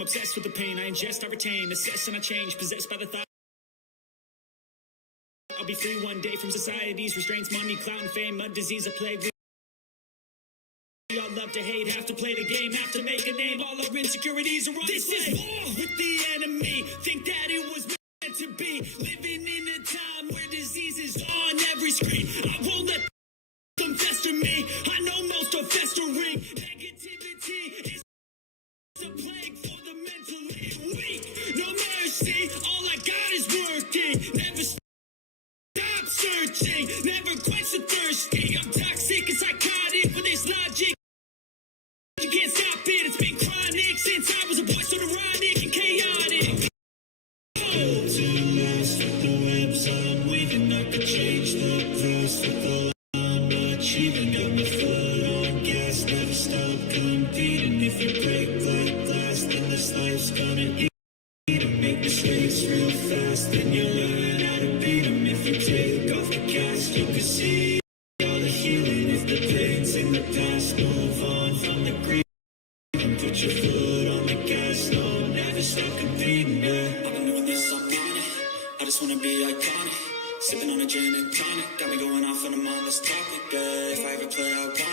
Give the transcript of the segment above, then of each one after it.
I'm obsessed with the pain. I ingest, I retain, assess and I change. Possessed by the thought I'll be free one day from society's restraints. Money, clout, and fame, a disease, a plague. We all love to hate, have to play the game, have to make a name. All our insecurities are on this display. Is war with the enemy. Think that it was meant to be. Living in a time where disease is on every screen. I won't let them fester me. I know most are festering. Negativity is a plague for the mentally weak. No mercy, all I got is working. Never stop searching, never quench the thirsty. I'm toxic and psychotic with this logic. You can't stop it, it's been chronic since I was a boy, so neurotic and chaotic. To last with the webs I'm weaving, I could change the past with all I'm achieving. Got my foot on gas, never stop competing. If you break like glass, then this life's gonna eat them. Make mistakes real fast, then you learn how to beat them. If you take off the cast, you can see all the healing. If the pain's in the past, move on from the grief. Put your foot on the gas, no, never stop competing. I've been doing this, I'm on it. I just wanna be iconic. Sipping on a gin and tonic, got me going off on a mindless topic. If I ever play, I want it.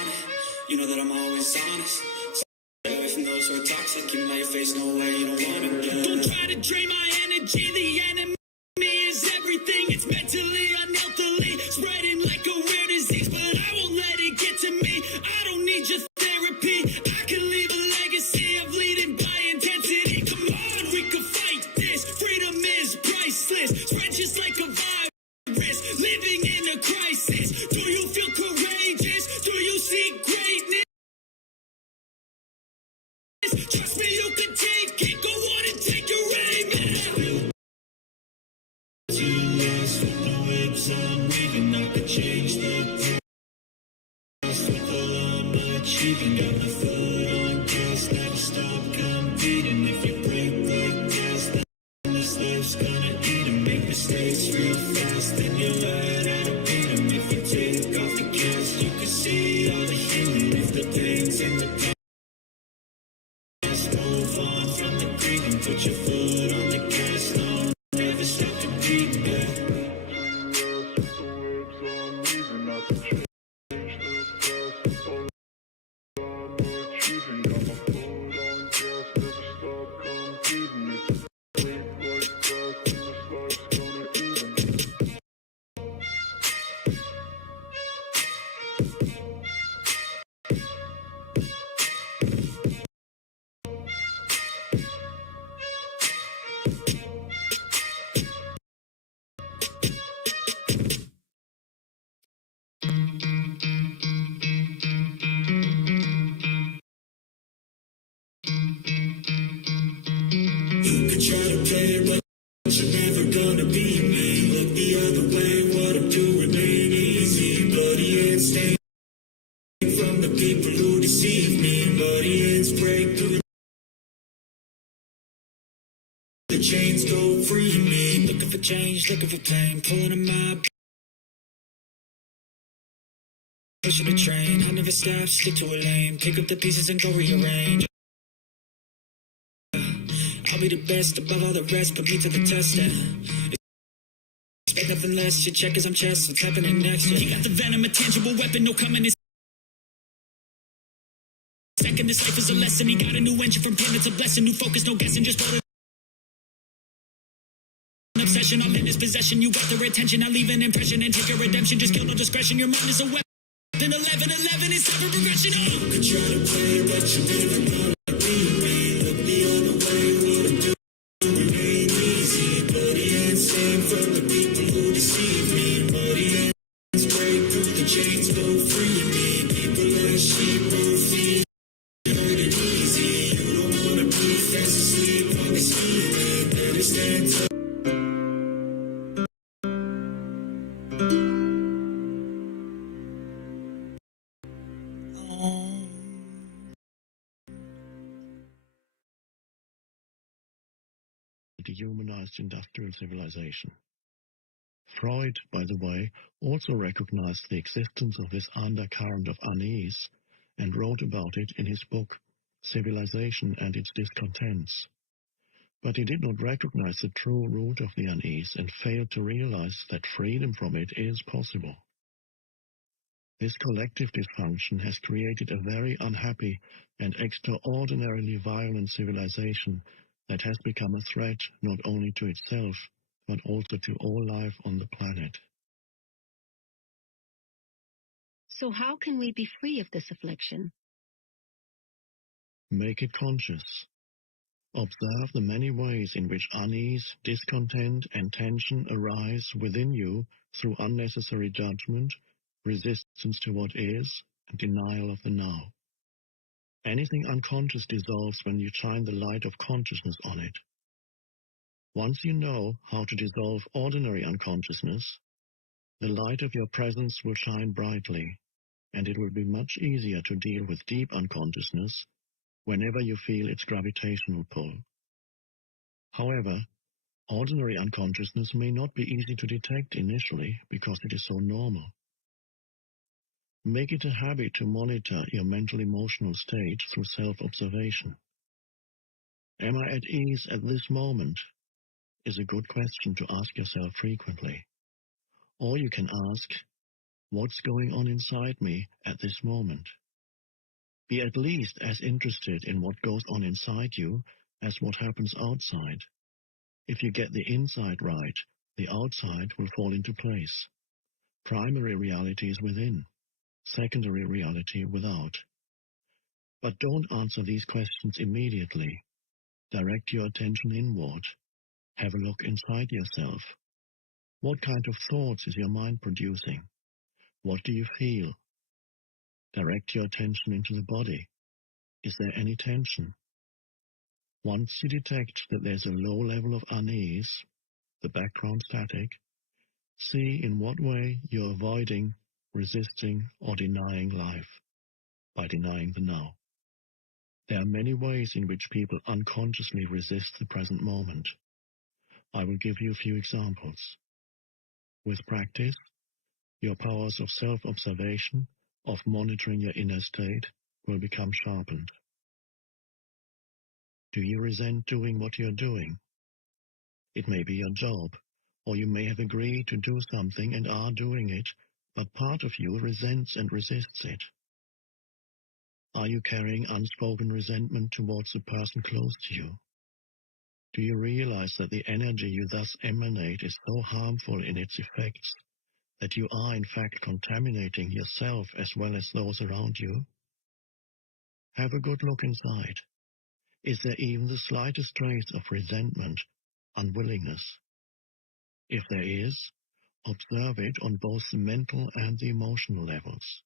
You know that I'm always honest. Stay away from those who are toxic. Keep them out your face, no way, you don't want them. Don't try to drain my energy. The enemy is everything. It's mentally, unhealthily, spreading like a rare disease. But I won't let it get to me. I don't need your therapy. I can leave a legacy of leading by intensity. Come on, we can fight this. Freedom is priceless. Spread just like a virus. Living in a crisis. Do you feel courageous? Do you see greatness? Trust me, you can take it. Go on and take your aim. To last with the webs I'm weaving, I could change the past with all I'm achieving. Got my foot on gas, never stop competing. If you break like glass, then this life's gonna eat them. Make mistakes real fast, then you learn how to beat them. If you take off the gas, you can see all the healing. If the pain's in the past, move on from the green and put your foot on the gas. No, never stop competing. You could try to play it, but you're never gonna be me. Look the other way, what I'm doing ain't easy. Bloody ends stay from the people who deceive me. Bloody ends break through the chains, go free me. Looking for change, looking for pain, pulling a mob, pushing a train. I never stop, stick to a lane, pick up the pieces and go rearrange. I'll be the best above all the rest, put me to the test. Expect nothing less, your check is on chest, what's happening next? You got the venom, a tangible weapon, no coming in second. This life is a lesson, he got a new engine from pain, it's a blessing. New focus, no guessing, just voted an obsession, I'm in his possession. You got their attention, I'll leave an impression and take your redemption. Just kill no discretion, your mind is a weapon. Then 11-11 is time for progression. You could try to play, but you never gonna be me. Look the other way, what I'm doing ain't easy. Bloody ends sing from the people who deceive me. Bloody ends break through the chains, go free me. People like sheep move feet, hurt it easy. You don't wanna be fast asleep on this feeling. Better stand up. Dehumanized industrial civilization. Freud, by the way, also recognized the existence of this undercurrent of unease and wrote about it in his book Civilization and Its Discontents. But he did not recognize the true root of the unease and failed to realize that freedom from it is possible. This collective dysfunction has created a very unhappy and extraordinarily violent civilization that has become a threat not only to itself, but also to all life on the planet. So how can we be free of this affliction? Make it conscious. Observe the many ways in which unease, discontent, and tension arise within you through unnecessary judgment, resistance to what is, and denial of the now. Anything unconscious dissolves when you shine the light of consciousness on it. Once you know how to dissolve ordinary unconsciousness, the light of your presence will shine brightly, and it will be much easier to deal with deep unconsciousness whenever you feel its gravitational pull. However, ordinary unconsciousness may not be easy to detect initially because it is so normal. Make it a habit to monitor your mental-emotional state through self-observation. Am I at ease at this moment? Is a good question to ask yourself frequently. Or you can ask, what's going on inside me at this moment? Be at least as interested in what goes on inside you as what happens outside. If you get the inside right, the outside will fall into place. Primary reality is within, secondary reality without. But don't answer these questions immediately. Direct your attention inward. Have a look inside yourself. What kind of thoughts is your mind producing? What do you feel? Direct your attention into the body. Is there any tension? Once you detect that there's a low level of unease, the background static, see in what way you're avoiding, resisting, or denying life by denying the now. There are many ways in which people unconsciously resist the present moment. I will give you a few examples. With practice, your powers of self-observation, of monitoring your inner state, will become sharpened. Do you resent doing what you're doing? It may be your job, or you may have agreed to do something and are doing it, but part of you resents and resists it. Are you carrying unspoken resentment towards the person close to you? Do you realize that the energy you thus emanate is so harmful in its effects that you are in fact contaminating yourself as well as those around you? Have a good look inside. Is there even the slightest trace of resentment, unwillingness? If there is, observe it on both the mental and the emotional levels.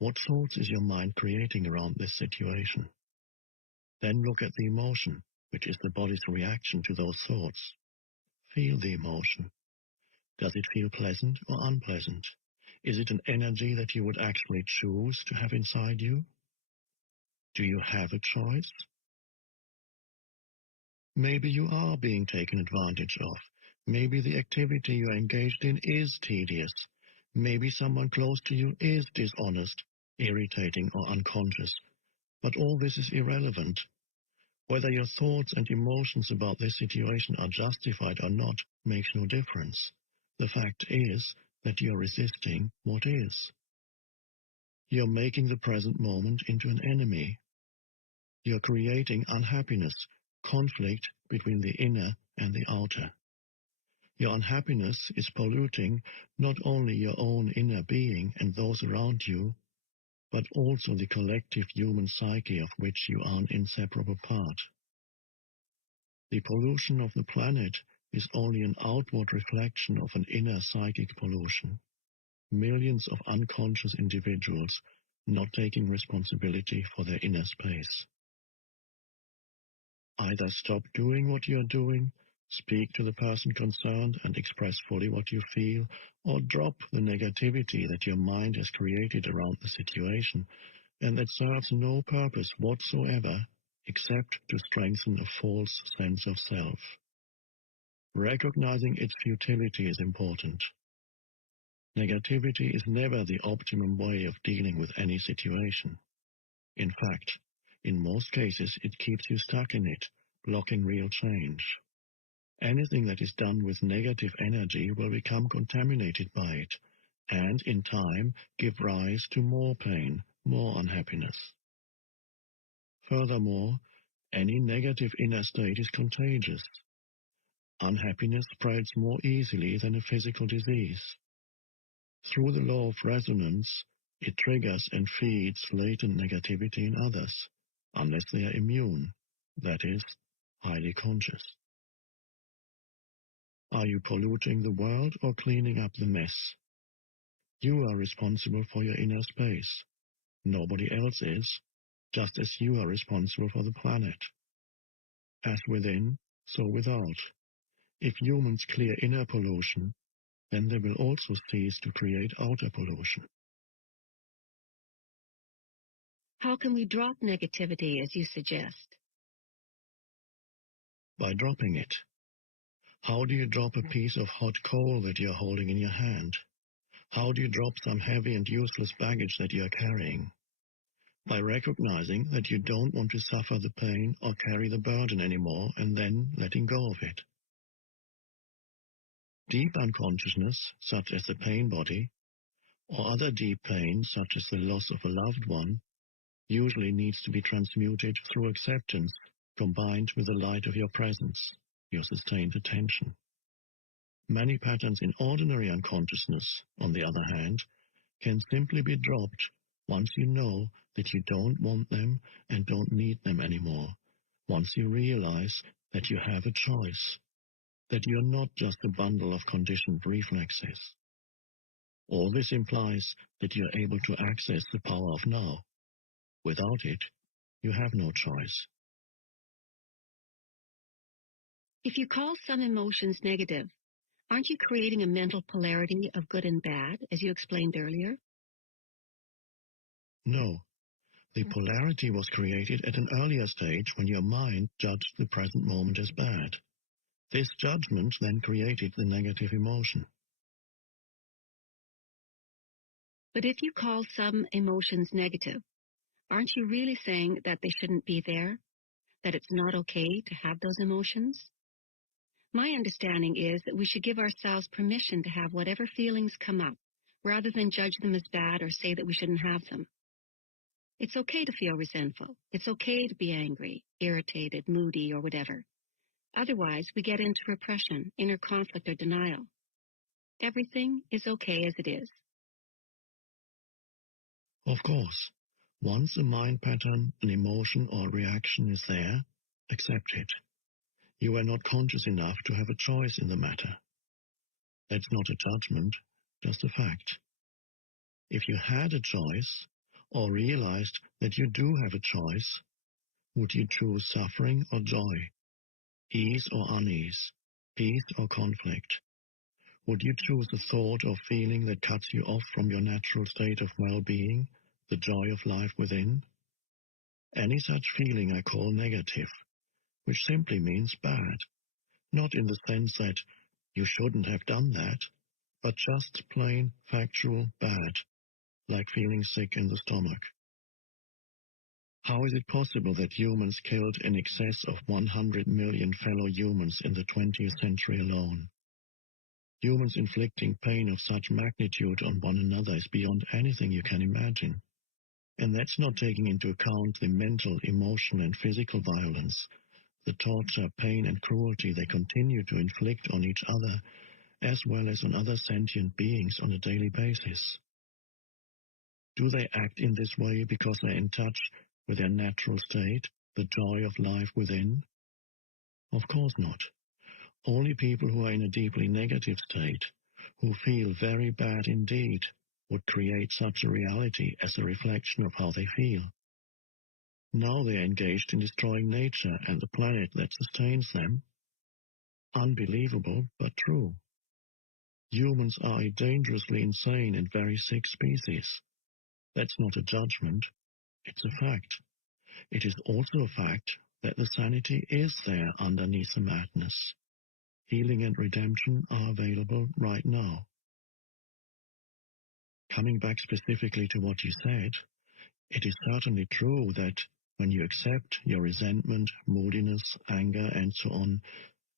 What thoughts is your mind creating around this situation? Then look at the emotion, which is the body's reaction to those thoughts. Feel the emotion. Does it feel pleasant or unpleasant? Is it an energy that you would actually choose to have inside you? Do you have a choice? Maybe you are being taken advantage of. Maybe the activity you are engaged in is tedious. Maybe someone close to you is dishonest, irritating, or unconscious. But all this is irrelevant. Whether your thoughts and emotions about this situation are justified or not makes no difference. The fact is that you're resisting what is. You're making the present moment into an enemy. You're creating unhappiness, conflict between the inner and the outer. Your unhappiness is polluting not only your own inner being and those around you, but also the collective human psyche of which you are an inseparable part. The pollution of the planet is only an outward reflection of an inner psychic pollution. Millions of unconscious individuals not taking responsibility for their inner space. Either stop doing what you are doing, speak to the person concerned and express fully what you feel, or drop the negativity that your mind has created around the situation and that serves no purpose whatsoever except to strengthen a false sense of self. Recognizing its futility is important. Negativity is never the optimum way of dealing with any situation. In fact, in most cases it keeps you stuck in it, blocking real change. Anything that is done with negative energy will become contaminated by it, and in time give rise to more pain, more unhappiness. Furthermore, any negative inner state is contagious. Unhappiness spreads more easily than a physical disease. Through the law of resonance, it triggers and feeds latent negativity in others, unless they are immune, that is, highly conscious. Are you polluting the world or cleaning up the mess? You are responsible for your inner space. Nobody else is, just as you are responsible for the planet. As within, so without. If humans clear inner pollution, then they will also cease to create outer pollution. How can we drop negativity, as you suggest? By dropping it. How do you drop a piece of hot coal that you are holding in your hand? How do you drop some heavy and useless baggage that you are carrying? By recognizing that you don't want to suffer the pain or carry the burden anymore, and then letting go of it. Deep unconsciousness, such as the pain body, or other deep pain, such as the loss of a loved one, usually needs to be transmuted through acceptance, combined with the light of your presence, your sustained attention. Many patterns in ordinary unconsciousness, on the other hand, can simply be dropped once you know that you don't want them and don't need them anymore, once you realize that you have a choice, that you're not just a bundle of conditioned reflexes. All this implies that you're able to access the power of now. Without it, you have no choice. If you call some emotions negative, aren't you creating a mental polarity of good and bad, as you explained earlier? No. The polarity was created at an earlier stage when your mind judged the present moment as bad. This judgment then created the negative emotion. But if you call some emotions negative, aren't you really saying that they shouldn't be there? That it's not okay to have those emotions? My understanding is that we should give ourselves permission to have whatever feelings come up, rather than judge them as bad or say that we shouldn't have them. It's okay to feel resentful. It's okay to be angry, irritated, moody, or whatever. Otherwise, we get into repression, inner conflict, or denial. Everything is okay as it is. Of course, once a mind pattern, an emotion, or reaction is there, accept it. You are not conscious enough to have a choice in the matter. That's not a judgment, just a fact. If you had a choice, or realized that you do have a choice, would you choose suffering or joy, ease or unease, peace or conflict? Would you choose a thought or feeling that cuts you off from your natural state of well-being, the joy of life within? Any such feeling I call negative, which simply means bad, not in the sense that you shouldn't have done that, but just plain factual bad, like feeling sick in the stomach. How is it possible that humans killed in excess of 100 million fellow humans in the 20th century alone? Humans inflicting pain of such magnitude on one another is beyond anything you can imagine. And that's not taking into account the mental, emotional, and physical violence, the torture, pain, and cruelty they continue to inflict on each other, as well as on other sentient beings on a daily basis. Do they act in this way because they're in touch with their natural state, the joy of life within? Of course not. Only people who are in a deeply negative state, who feel very bad indeed, would create such a reality as a reflection of how they feel. Now they are engaged in destroying nature and the planet that sustains them. Unbelievable, but true. Humans are a dangerously insane and very sick species. That's not a judgment, it's a fact. It is also a fact that the sanity is there underneath the madness. Healing and redemption are available right now. Coming back specifically to what you said, it is certainly true that When you accept your resentment, moodiness, anger, and so on,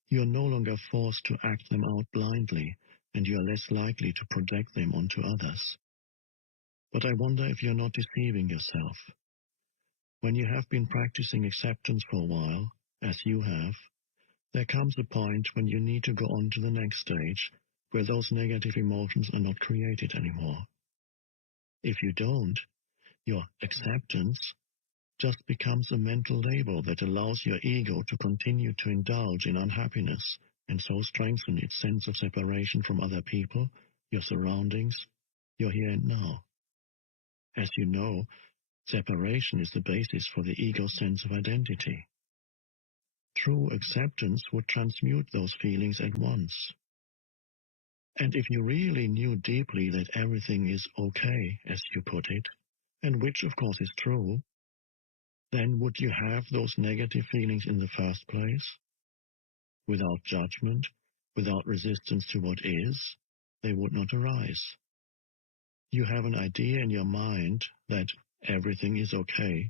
you are no longer forced to act them out blindly, and you are less likely to project them onto others. But I wonder if you're not deceiving yourself. When you have been practicing acceptance for a while, as you have, there comes a point when you need to go on to the next stage, where those negative emotions are not created anymore. If you don't, your acceptance just becomes a mental label that allows your ego to continue to indulge in unhappiness and so strengthen its sense of separation from other people, your surroundings, your here and now. As you know, separation is the basis for the ego's sense of identity. True acceptance would transmute those feelings at once. And if you really knew deeply that everything is okay, as you put it, and which of course is true, then would you have those negative feelings in the first place? Without judgment, without resistance to what is, they would not arise. You have an idea in your mind that everything is okay,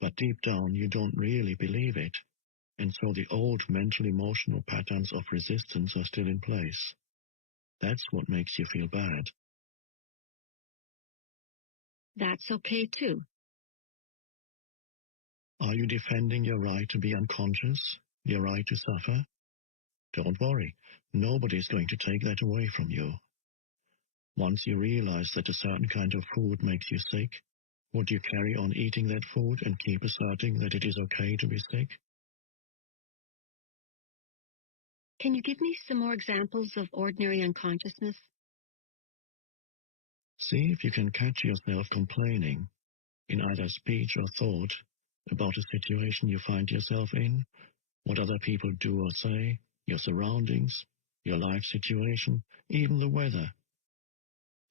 but deep down you don't really believe it, and so the old mental-emotional patterns of resistance are still in place. That's what makes you feel bad. That's okay too. Are you defending your right to be unconscious, your right to suffer? Don't worry, nobody is going to take that away from you. Once you realize that a certain kind of food makes you sick, would you carry on eating that food and keep asserting that it is okay to be sick? Can you give me some more examples of ordinary unconsciousness? See if you can catch yourself complaining, in either speech or thought, about a situation you find yourself in, what other people do or say, your surroundings, your life situation, even the weather.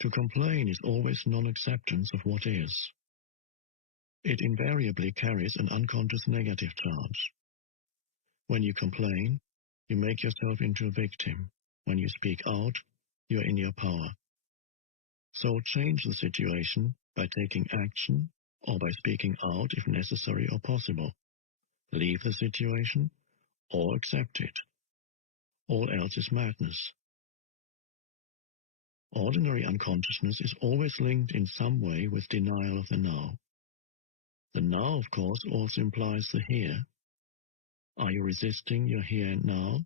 To complain is always non-acceptance of what is. It invariably carries an unconscious negative charge. When you complain, you make yourself into a victim. When you speak out, you are in your power. So change the situation by taking action or by speaking out if necessary or possible. Leave the situation or accept it. All else is madness. Ordinary unconsciousness is always linked in some way with denial of the now. The now, of course, also implies the here. Are you resisting your here and now?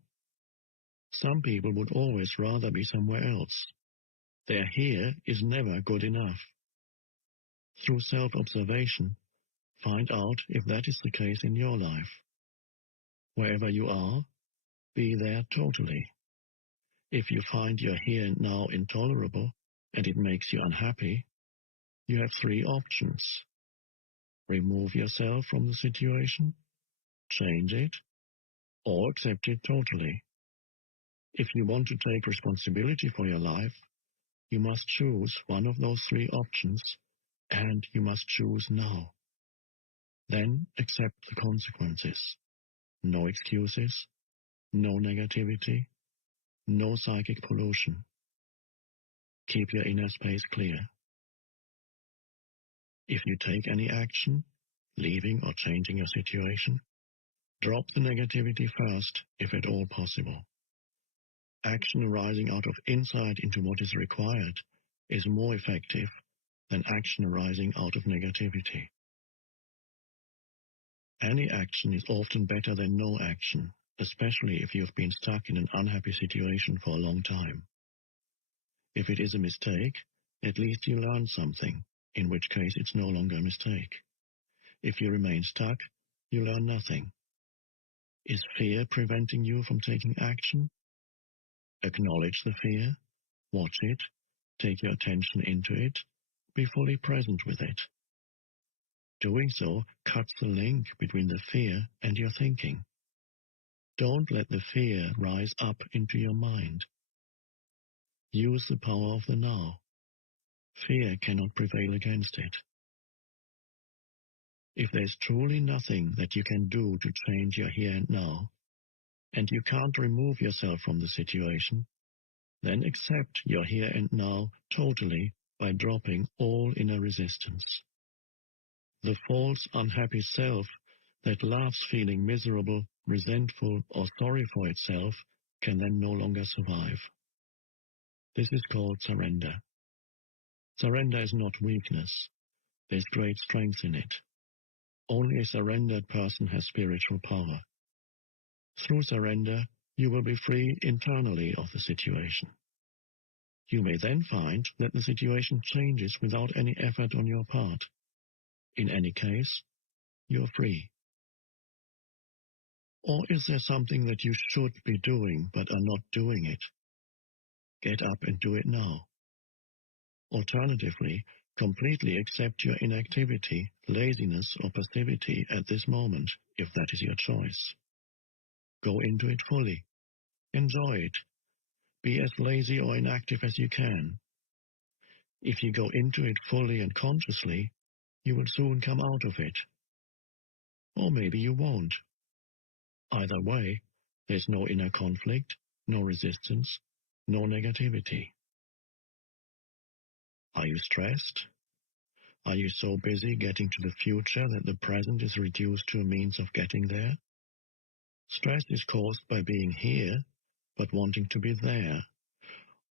Some people would always rather be somewhere else. Their here is never good enough. Through self-observation, find out if that is the case in your life. Wherever you are, be there totally. If you find your here and now intolerable, and it makes you unhappy, you have three options. Remove yourself from the situation, change it, or accept it totally. If you want to take responsibility for your life, you must choose one of those three options, and you must choose now. Then accept the consequences. No excuses, no negativity, no psychic pollution. Keep your inner space clear. If you take any action, leaving or changing your situation, drop the negativity first, if at all possible. Action arising out of insight into what is required is more effective than action arising out of negativity. Any action is often better than no action, especially if you have been stuck in an unhappy situation for a long time. If it is a mistake, at least you learn something, in which case it's no longer a mistake. If you remain stuck, you learn nothing. Is fear preventing you from taking action? Acknowledge the fear, watch it, take your attention into it, be fully present with it. Doing so cuts the link between the fear and your thinking. Don't let the fear rise up into your mind. Use the power of the now. Fear cannot prevail against it. If there's truly nothing that you can do to change your here and now, and you can't remove yourself from the situation, then accept your here and now totally by dropping all inner resistance. The false, unhappy self that loves feeling miserable, resentful, or sorry for itself can then no longer survive. This is called surrender. Surrender is not weakness. There's great strength in it. Only a surrendered person has spiritual power. Through surrender, you will be free internally of the situation. You may then find that the situation changes without any effort on your part. In any case, you're free. Or is there something that you should be doing but are not doing it? Get up and do it now. Alternatively, completely accept your inactivity, laziness, or passivity at this moment, if that is your choice. Go into it fully. Enjoy it. Be as lazy or inactive as you can. If you go into it fully and consciously, you will soon come out of it. Or maybe you won't. Either way, there's no inner conflict, no resistance, no negativity. Are you stressed? Are you so busy getting to the future that the present is reduced to a means of getting there? Stress is caused by being here, but wanting to be there,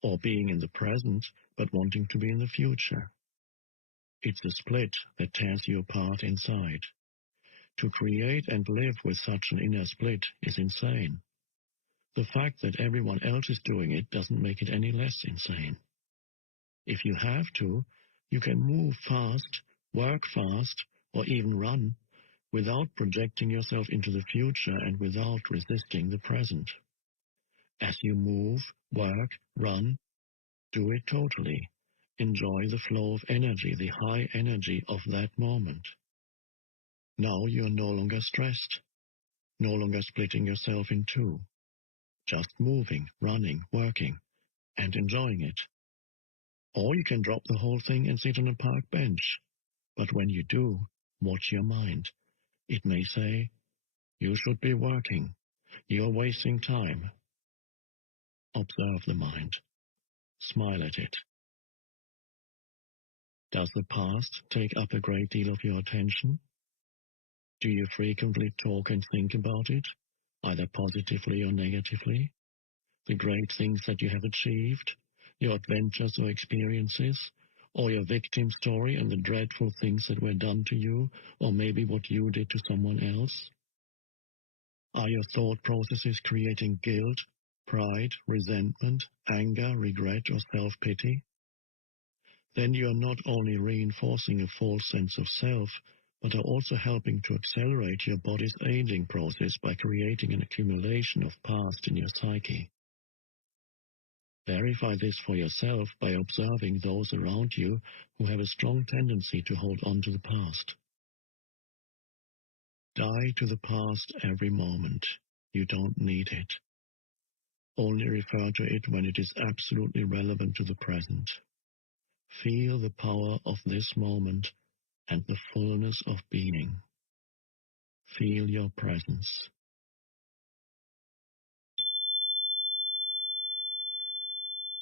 or being in the present, but wanting to be in the future. It's a split that tears you apart inside. To create and live with such an inner split is insane. The fact that everyone else is doing it doesn't make it any less insane. If you have to, you can move fast, work fast, or even run, without projecting yourself into the future and without resisting the present. As you move, work, run, do it totally. Enjoy the flow of energy, the high energy of that moment. Now you are no longer stressed, no longer splitting yourself in two, just moving, running, working, and enjoying it. Or you can drop the whole thing and sit on a park bench. But when you do, watch your mind. It may say, "You should be working. You're wasting time." Observe the mind. Smile at it. Does the past take up a great deal of your attention? Do you frequently talk and think about it, either positively or negatively? The great things that you have achieved, your adventures or experiences, or your victim story and the dreadful things that were done to you, or maybe what you did to someone else? Are your thought processes creating guilt, pride, resentment, anger, regret, or self-pity? Then you are not only reinforcing a false sense of self, but are also helping to accelerate your body's aging process by creating an accumulation of past in your psyche. Verify this for yourself by observing those around you who have a strong tendency to hold on to the past. Die to the past every moment. You don't need it. Only refer to it when it is absolutely relevant to the present. Feel the power of this moment and the fullness of being. Feel your presence.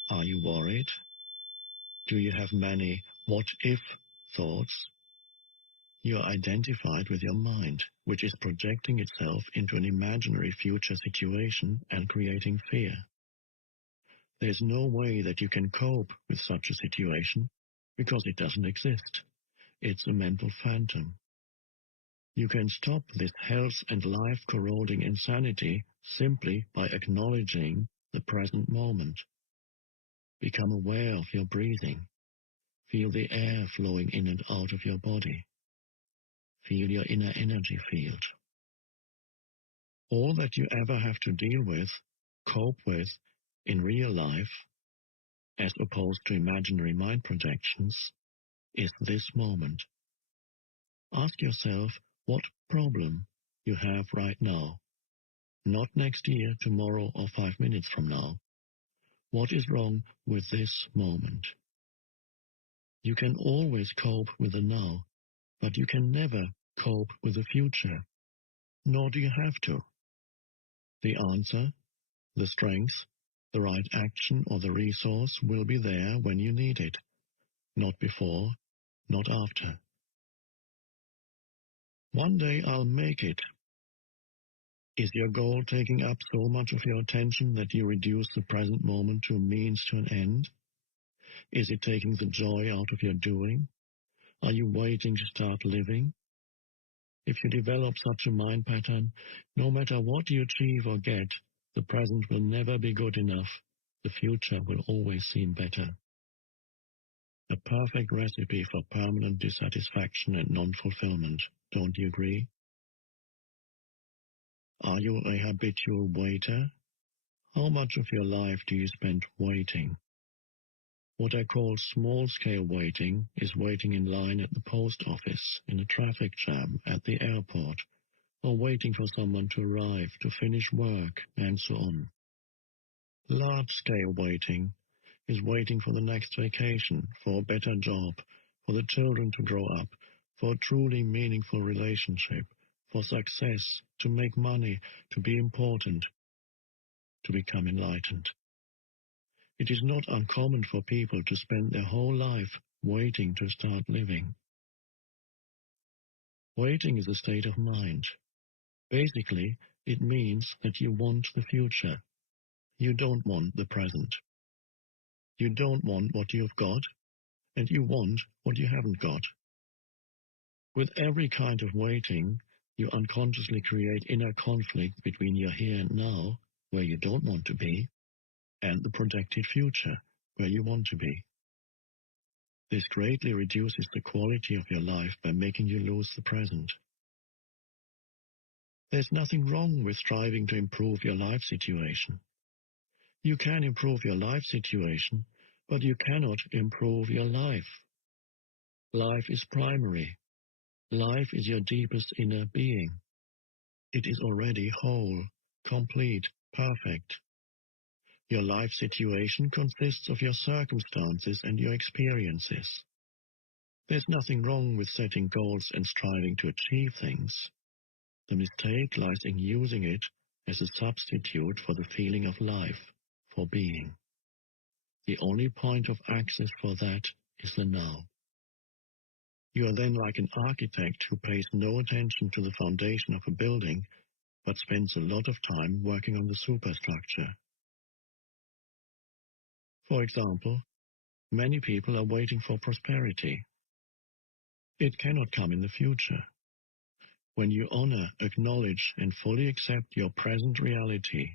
Are you worried? Do you have many what-if thoughts? You are identified with your mind, which is projecting itself into an imaginary future situation and creating fear. There's no way that you can cope with such a situation because it doesn't exist. It's a mental phantom. You can stop this health and life-corroding insanity simply by acknowledging the present moment. Become aware of your breathing. Feel the air flowing in and out of your body. Feel your inner energy field. All that you ever have to deal with, cope with, in real life, as opposed to imaginary mind projections, is this moment. Ask yourself what problem you have right now. Not next year, tomorrow, or 5 minutes from now. What is wrong with this moment? You can always cope with the now, but you can never cope with the future. Nor do you have to. The answer, the strength, the right action or the resource will be there when you need it. Not before, not after. One day I'll make it. Is your goal taking up so much of your attention that you reduce the present moment to a means to an end? Is it taking the joy out of your doing? Are you waiting to start living? If you develop such a mind pattern, no matter what you achieve or get, the present will never be good enough. The future will always seem better. A perfect recipe for permanent dissatisfaction and non-fulfillment. Don't you agree? Are you a habitual waiter? How much of your life do you spend waiting? What I call small-scale waiting is waiting in line at the post office, in a traffic jam, at the airport, or waiting for someone to arrive, to finish work, and so on. Large-scale waiting is waiting for the next vacation, for a better job, for the children to grow up, for a truly meaningful relationship, for success, to make money, to be important, to become enlightened. It is not uncommon for people to spend their whole life waiting to start living. Waiting is a state of mind. Basically, it means that you want the future. You don't want the present. You don't want what you've got, and you want what you haven't got. With every kind of waiting, you unconsciously create inner conflict between your here and now, where you don't want to be, and the projected future, where you want to be. This greatly reduces the quality of your life by making you lose the present. There's nothing wrong with striving to improve your life situation. You can improve your life situation, but you cannot improve your life. Life is primary. Life is your deepest inner being. It is already whole, complete, perfect. Your life situation consists of your circumstances and your experiences. There's nothing wrong with setting goals and striving to achieve things. The mistake lies in using it as a substitute for the feeling of life, for being. The only point of access for that is the now. You are then like an architect who pays no attention to the foundation of a building, but spends a lot of time working on the superstructure. For example, many people are waiting for prosperity. It cannot come in the future. When you honor, acknowledge, and fully accept your present reality,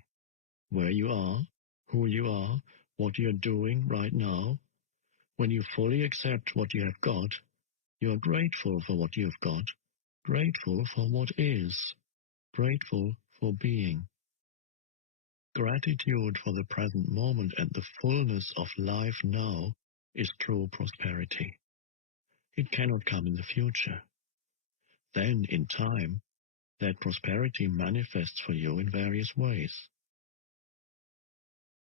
where you are, who you are, what you are doing right now, when you fully accept what you have got, you are grateful for what you have got, grateful for what is, grateful for being. Gratitude for the present moment and the fullness of life now is true prosperity. It cannot come in the future. Then, in time, that prosperity manifests for you in various ways.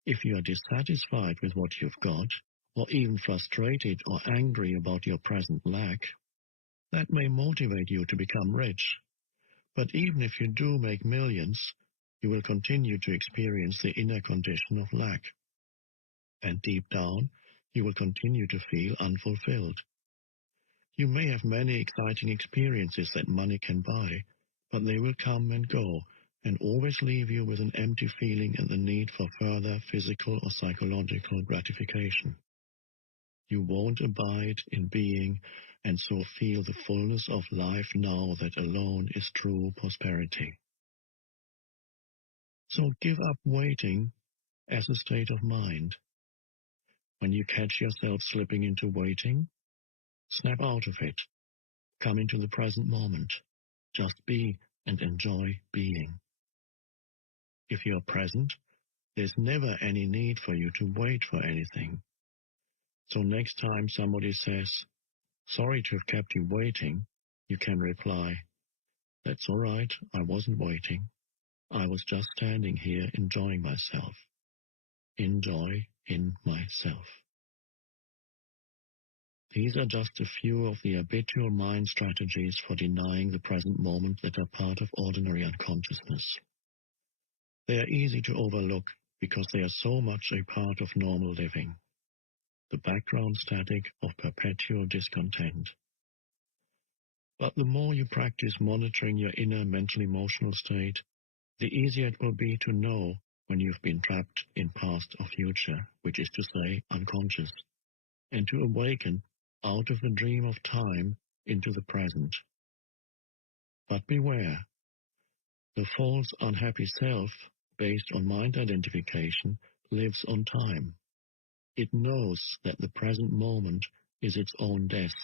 If you are dissatisfied with what you've got, or even frustrated or angry about your present lack, that may motivate you to become rich. But even if you do make millions, you will continue to experience the inner condition of lack. And deep down, you will continue to feel unfulfilled. You may have many exciting experiences that money can buy, but they will come and go, and always leave you with an empty feeling and the need for further physical or psychological gratification. You won't abide in being, and so feel the fullness of life now that alone is true prosperity. So give up waiting as a state of mind. When you catch yourself slipping into waiting, snap out of it. Come into the present moment. Just be and enjoy being. If you are present, there's never any need for you to wait for anything. So next time somebody says, "Sorry to have kept you waiting," you can reply, "That's all right, I wasn't waiting. I was just standing here enjoying myself. Enjoy in myself." These are just a few of the habitual mind strategies for denying the present moment that are part of ordinary unconsciousness. They are easy to overlook because they are so much a part of normal living, the background static of perpetual discontent. But the more you practice monitoring your inner mental-emotional state, the easier it will be to know when you've been trapped in past or future, which is to say, unconscious, and to awaken out of the dream of time into the present. But beware, the false unhappy self, based on mind identification, lives on time. It knows that the present moment is its own death,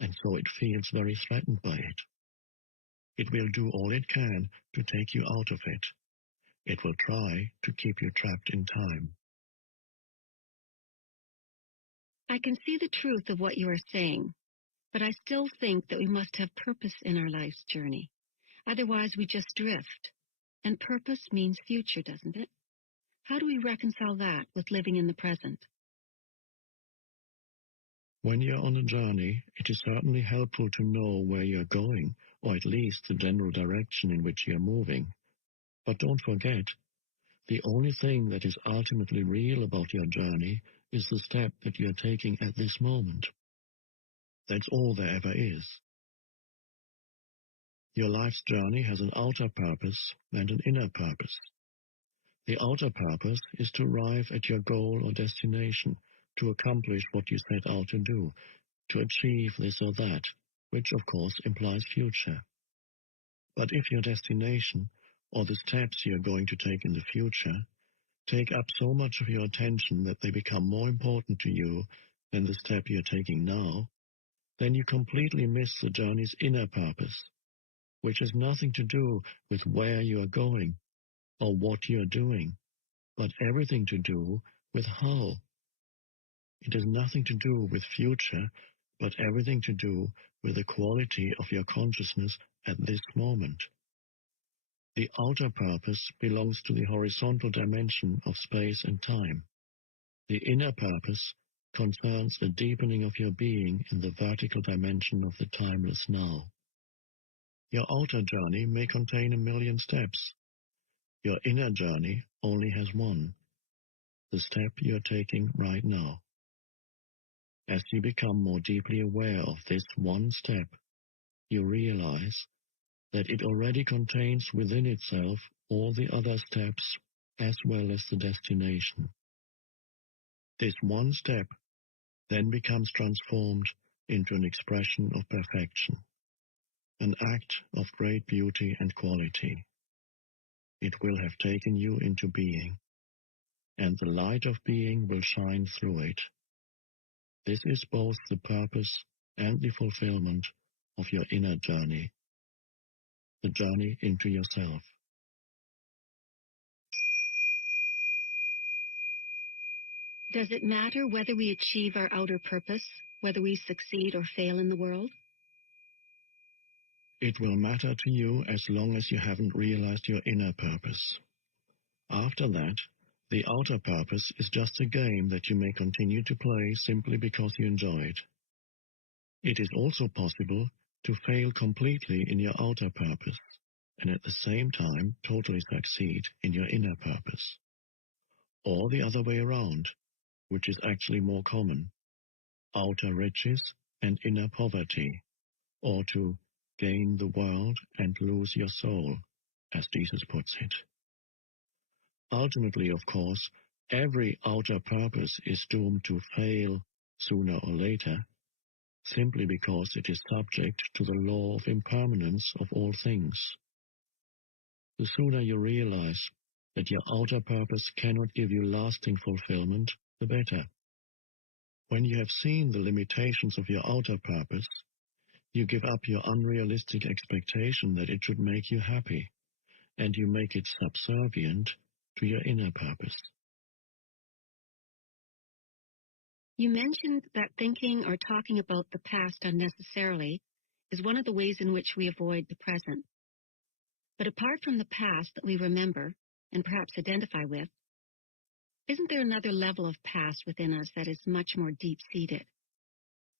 and so it feels very threatened by it. It will do all it can to take you out of it. It will try to keep you trapped in time. I can see the truth of what you are saying, but I still think that we must have purpose in our life's journey. Otherwise, we just drift. And purpose means future, doesn't it? How do we reconcile that with living in the present? When you're on a journey, it is certainly helpful to know where you're going, or at least the general direction in which you're moving. But don't forget, the only thing that is ultimately real about your journey is the step that you're taking at this moment. That's all there ever is. Your life's journey has an outer purpose and an inner purpose. The outer purpose is to arrive at your goal or destination, to accomplish what you set out to do, to achieve this or that, which of course implies future. But if your destination, or the steps you're going to take in the future, take up so much of your attention that they become more important to you than the step you're taking now, then you completely miss the journey's inner purpose, which has nothing to do with where you are going or what you are doing, but everything to do with how. It has nothing to do with future, but everything to do with the quality of your consciousness at this moment. The outer purpose belongs to the horizontal dimension of space and time. The inner purpose concerns a deepening of your being in the vertical dimension of the timeless now. Your outer journey may contain 1,000,000 steps. Your inner journey only has one, the step you are taking right now. As you become more deeply aware of this one step, you realize that it already contains within itself all the other steps as well as the destination. This one step then becomes transformed into an expression of perfection, an act of great beauty and quality. It will have taken you into being, and the light of being will shine through it. This is both the purpose and the fulfillment of your inner journey, the journey into yourself. Does it matter whether we achieve our outer purpose, whether we succeed or fail in the world? It will matter to you as long as you haven't realized your inner purpose. After that, the outer purpose is just a game that you may continue to play simply because you enjoy it. It is also possible to fail completely in your outer purpose, and at the same time totally succeed in your inner purpose. Or the other way around, which is actually more common, outer riches and inner poverty, or to gain the world and lose your soul, as Jesus puts it. Ultimately, of course, every outer purpose is doomed to fail sooner or later, simply because it is subject to the law of impermanence of all things. The sooner you realize that your outer purpose cannot give you lasting fulfillment, the better. When you have seen the limitations of your outer purpose, you give up your unrealistic expectation that it should make you happy, and you make it subservient to your inner purpose. You mentioned that thinking or talking about the past unnecessarily is one of the ways in which we avoid the present. But apart from the past that we remember and perhaps identify with, isn't there another level of past within us that is much more deep-seated?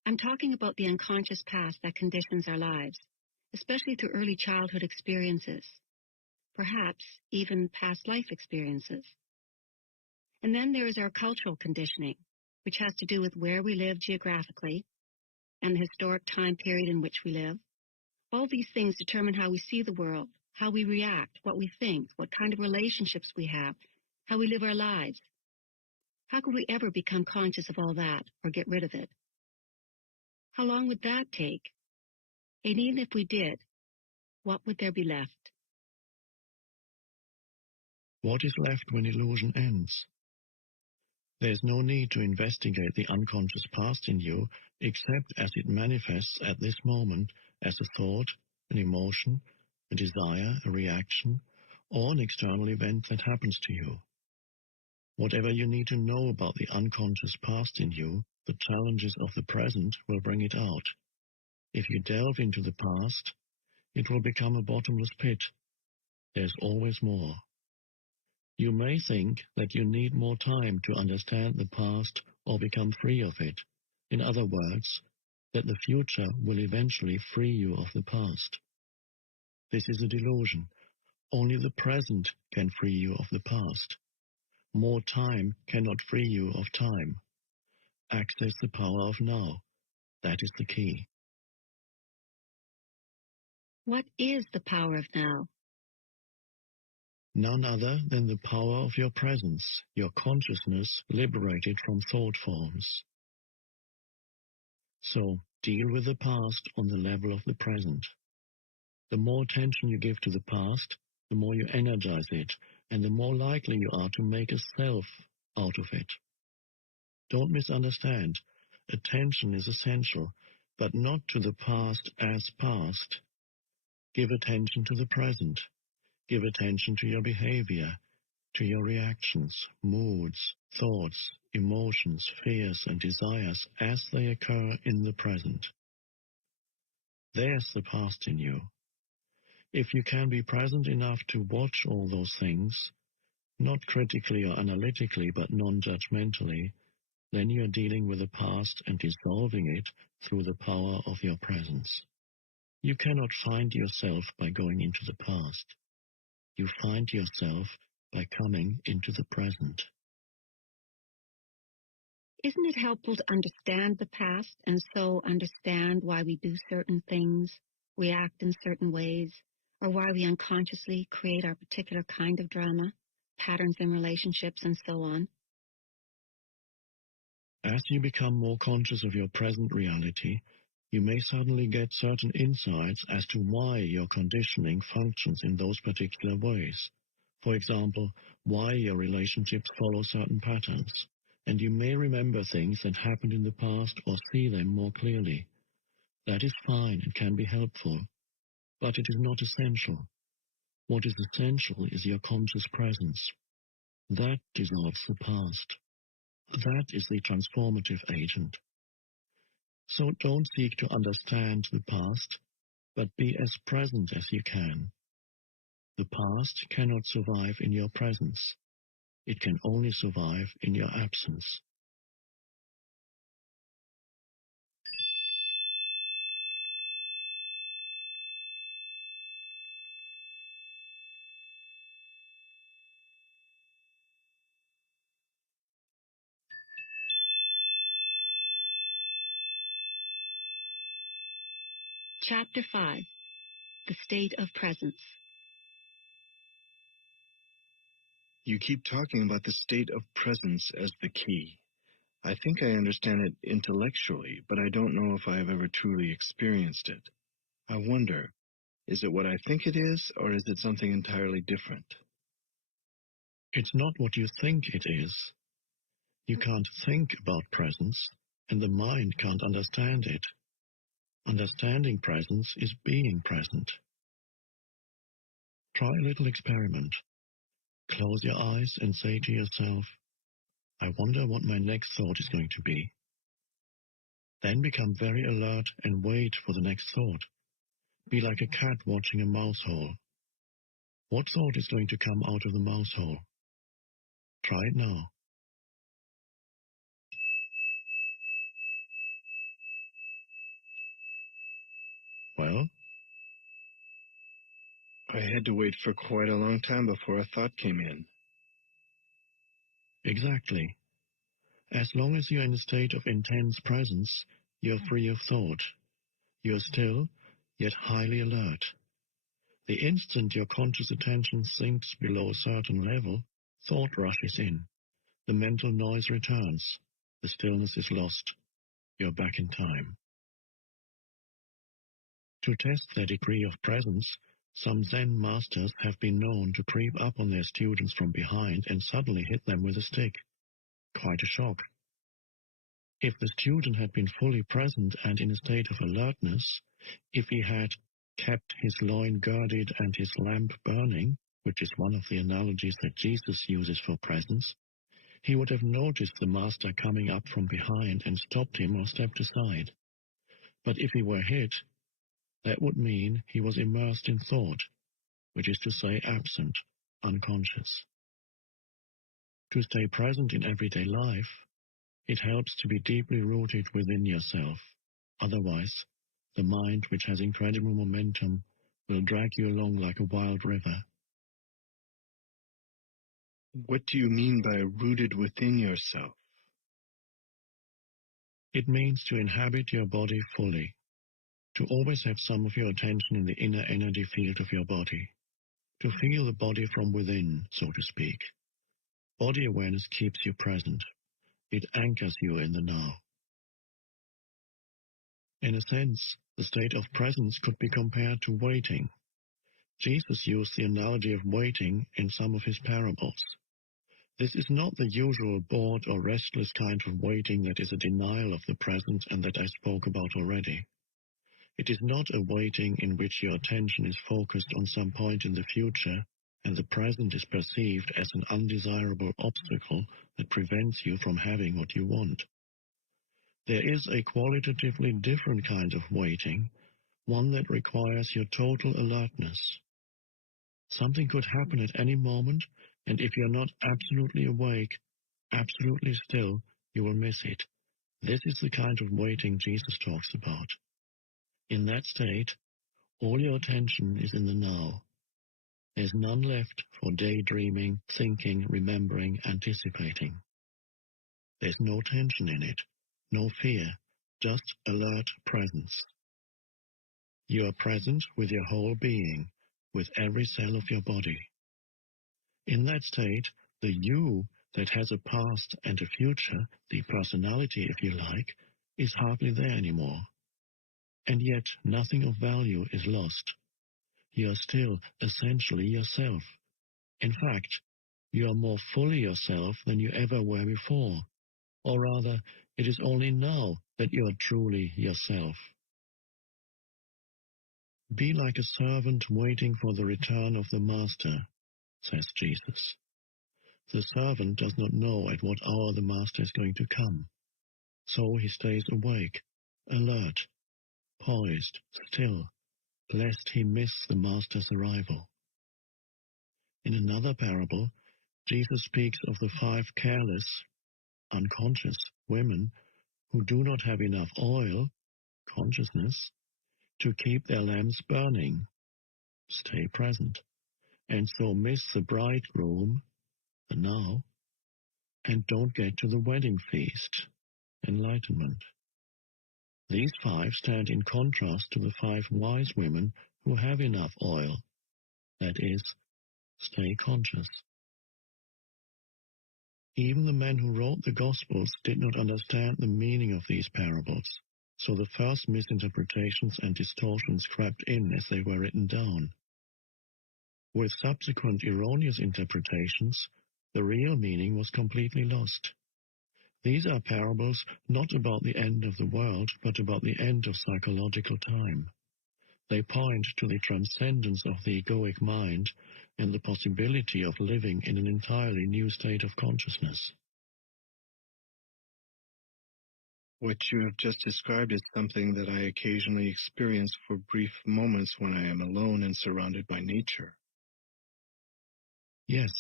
I'm talking about the unconscious past that conditions our lives, especially through early childhood experiences, perhaps even past life experiences. And then there is our cultural conditioning, which has to do with where we live geographically and the historic time period in which we live, All these things determine how we see the world, how we react, what we think, what kind of relationships we have, how we live our lives. How could we ever become conscious of all that or get rid of it? How long would that take? And even if we did, what would there be left? What is left when illusion ends? There is no need to investigate the unconscious past in you except as it manifests at this moment as a thought, an emotion, a desire, a reaction, or an external event that happens to you. Whatever you need to know about the unconscious past in you, the challenges of the present will bring it out. If you delve into the past, it will become a bottomless pit. There's always more. You may think that you need more time to understand the past or become free of it. In other words, that the future will eventually free you of the past. This is a delusion. Only the present can free you of the past. More time cannot free you of time. Access the power of now. That is the key. What is the power of now? None other than the power of your presence, your consciousness liberated from thought forms. So, deal with the past on the level of the present. The more attention you give to the past, the more you energize it, and the more likely you are to make a self out of it. Don't misunderstand. Attention is essential, but not to the past as past. Give attention to the present. Give attention to your behavior, to your reactions, moods, thoughts, emotions, fears, and desires as they occur in the present. There's the past in you. If you can be present enough to watch all those things, not critically or analytically, but non-judgmentally, then you are dealing with the past and dissolving it through the power of your presence. You cannot find yourself by going into the past. You find yourself by coming into the present. Isn't it helpful to understand the past and so understand why we do certain things, react in certain ways, or why we unconsciously create our particular kind of drama, patterns in relationships, and so on? As you become more conscious of your present reality, you may suddenly get certain insights as to why your conditioning functions in those particular ways. For example, why your relationships follow certain patterns, and you may remember things that happened in the past or see them more clearly. That is fine and can be helpful, but it is not essential. What is essential is your conscious presence. That dissolves the past. That is the transformative agent. So don't seek to understand the past, but be as present as you can. The past cannot survive in your presence. It can only survive in your absence. Chapter 5, The State of Presence. You keep talking about the state of presence as the key. I think I understand it intellectually, but I don't know if I have ever truly experienced it. I wonder, is it what I think it is, or is it something entirely different? It's not what you think it is. You can't think about presence, and the mind can't understand it. Understanding presence is being present. Try a little experiment. Close your eyes and say to yourself, I wonder what my next thought is going to be. Then become very alert and wait for the next thought. Be like a cat watching a mouse hole. What thought is going to come out of the mouse hole? Try it now. Well, I had to wait for quite a long time before a thought came in. exactly. As long as you're in a state of intense presence, you're free of thought. You're still, yet highly alert. The instant your conscious attention sinks below a certain level, thought rushes in. The mental noise returns. The stillness is lost. You're back in time. To test their degree of presence, some Zen masters have been known to creep up on their students from behind and suddenly hit them with a stick. Quite a shock. If the student had been fully present and in a state of alertness, if he had kept his loin girded and his lamp burning, which is one of the analogies that Jesus uses for presence, he would have noticed the master coming up from behind and stopped him or stepped aside. But if he were hit, that would mean he was immersed in thought, which is to say absent, unconscious. To stay present in everyday life, it helps to be deeply rooted within yourself. Otherwise, the mind, which has incredible momentum, will drag you along like a wild river. What do you mean by rooted within yourself? It means to inhabit your body fully, to always have some of your attention in the inner energy field of your body, to feel the body from within, so to speak. Body awareness keeps you present. It anchors you in the now. In a sense, the state of presence could be compared to waiting. Jesus used the analogy of waiting in some of his parables. This is not the usual bored or restless kind of waiting that is a denial of the present and that I spoke about already. It is not a waiting in which your attention is focused on some point in the future and the present is perceived as an undesirable obstacle that prevents you from having what you want. There is a qualitatively different kind of waiting, one that requires your total alertness. Something could happen at any moment, and if you're not absolutely awake, absolutely still, you will miss it. This is the kind of waiting Jesus talks about. In that state, all your attention is in the now. There's none left for daydreaming, thinking, remembering, anticipating. There's no tension in it, no fear, just alert presence. You are present with your whole being, with every cell of your body. In that state, the you that has a past and a future, the personality if you like, is hardly there anymore. And yet nothing of value is lost. You are still essentially yourself. In fact, you are more fully yourself than you ever were before. Or rather, it is only now that you are truly yourself. Be like a servant waiting for the return of the master, says Jesus. The servant does not know at what hour the master is going to come. So he stays awake, alert, poised, still, lest he miss the master's arrival. In another parable, Jesus speaks of the 5 careless, unconscious women who do not have enough oil, consciousness, to keep their lamps burning, stay present, and so miss the bridegroom, the now, and don't get to the wedding feast, enlightenment. These 5 stand in contrast to the 5 wise women who have enough oil, that is, stay conscious. Even the men who wrote the Gospels did not understand the meaning of these parables, so the first misinterpretations and distortions crept in as they were written down. With subsequent erroneous interpretations, the real meaning was completely lost. These are parables not about the end of the world, but about the end of psychological time. They point to the transcendence of the egoic mind and the possibility of living in an entirely new state of consciousness. What you have just described is something that I occasionally experience for brief moments when I am alone and surrounded by nature. Yes,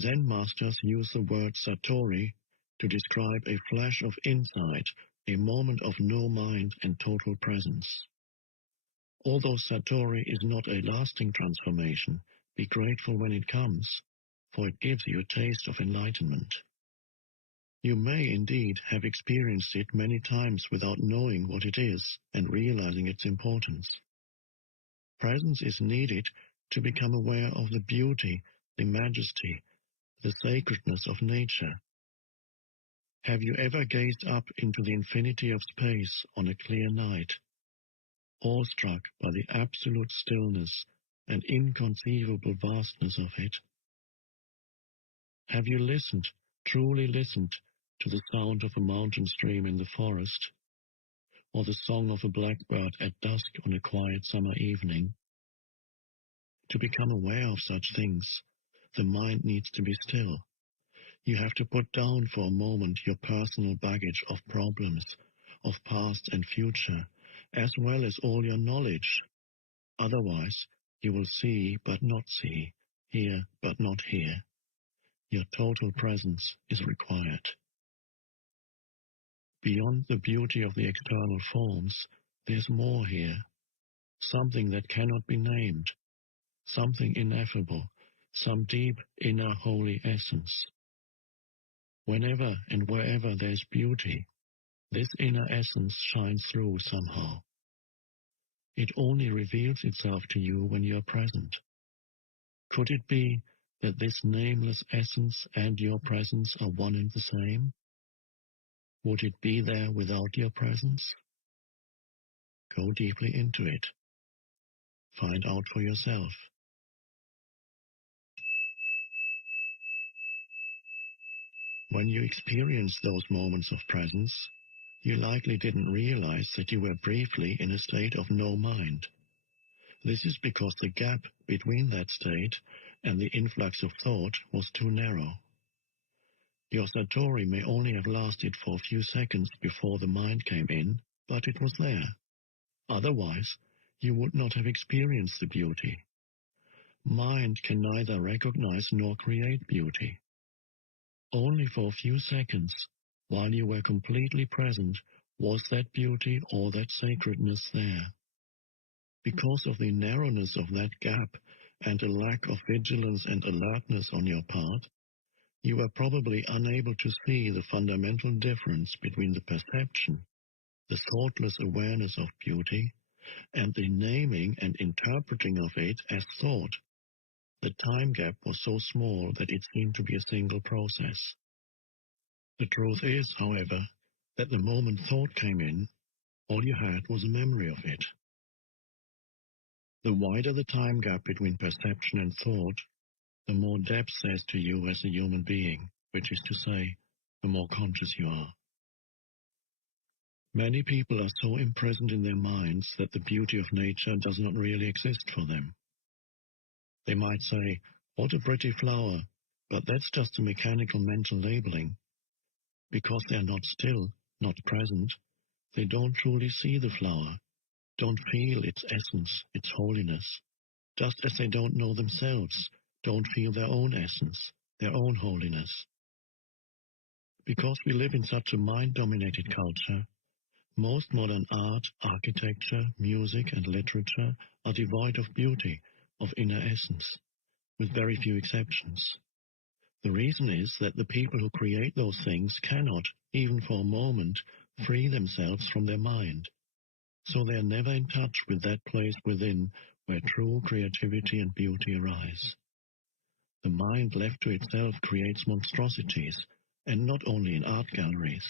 Zen masters use the word satori to describe a flash of insight, a moment of no mind and total presence. Although satori is not a lasting transformation, be grateful when it comes, for it gives you a taste of enlightenment. You may indeed have experienced it many times without knowing what it is and realizing its importance. Presence is needed to become aware of the beauty, the majesty, the sacredness of nature. Have you ever gazed up into the infinity of space on a clear night, awestruck by the absolute stillness and inconceivable vastness of it? Have you listened, truly listened, to the sound of a mountain stream in the forest, or the song of a blackbird at dusk on a quiet summer evening? To become aware of such things, the mind needs to be still. You have to put down for a moment your personal baggage of problems, of past and future, as well as all your knowledge. Otherwise, you will see but not see, hear but not hear. Your total presence is required. Beyond the beauty of the external forms, there's more here, something that cannot be named, something ineffable, some deep inner holy essence. Whenever and wherever there's beauty, this inner essence shines through somehow. It only reveals itself to you when you are present. Could it be that this nameless essence and your presence are one and the same? Would it be there without your presence? Go deeply into it. Find out for yourself. When you experience those moments of presence, you likely didn't realize that you were briefly in a state of no mind. This is because the gap between that state and the influx of thought was too narrow. Your satori may only have lasted for a few seconds before the mind came in, but it was there. Otherwise, you would not have experienced the beauty. Mind can neither recognize nor create beauty. Only for a few seconds, while you were completely present, was that beauty or that sacredness there. Because of the narrowness of that gap and a lack of vigilance and alertness on your part, you were probably unable to see the fundamental difference between the perception, the thoughtless awareness of beauty, and the naming and interpreting of it as thought. The time gap was so small that it seemed to be a single process. The truth is, however, that the moment thought came in, all you had was a memory of it. The wider the time gap between perception and thought, the more depth says to you as a human being, which is to say, the more conscious you are. Many people are so imprisoned in their minds that the beauty of nature does not really exist for them. They might say, "What a pretty flower," but that's just a mechanical mental labeling. Because they are not still, not present, they don't truly see the flower, don't feel its essence, its holiness, just as they don't know themselves, don't feel their own essence, their own holiness. Because we live in such a mind-dominated culture, most modern art, architecture, music, and literature are devoid of beauty, of inner essence, with very few exceptions. The reason is that the people who create those things cannot, even for a moment, free themselves from their mind. So they are never in touch with that place within where true creativity and beauty arise. The mind left to itself creates monstrosities, and not only in art galleries.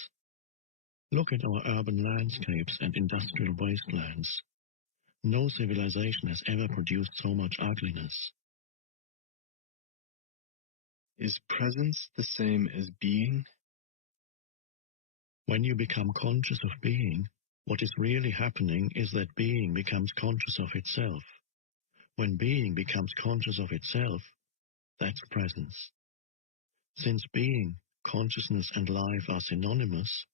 Look at our urban landscapes and industrial wastelands. No civilization has ever produced so much ugliness. Is presence the same as being? When you become conscious of being, what is really happening is that being becomes conscious of itself. When being becomes conscious of itself, that's presence. Since being, consciousness, and life are synonymous,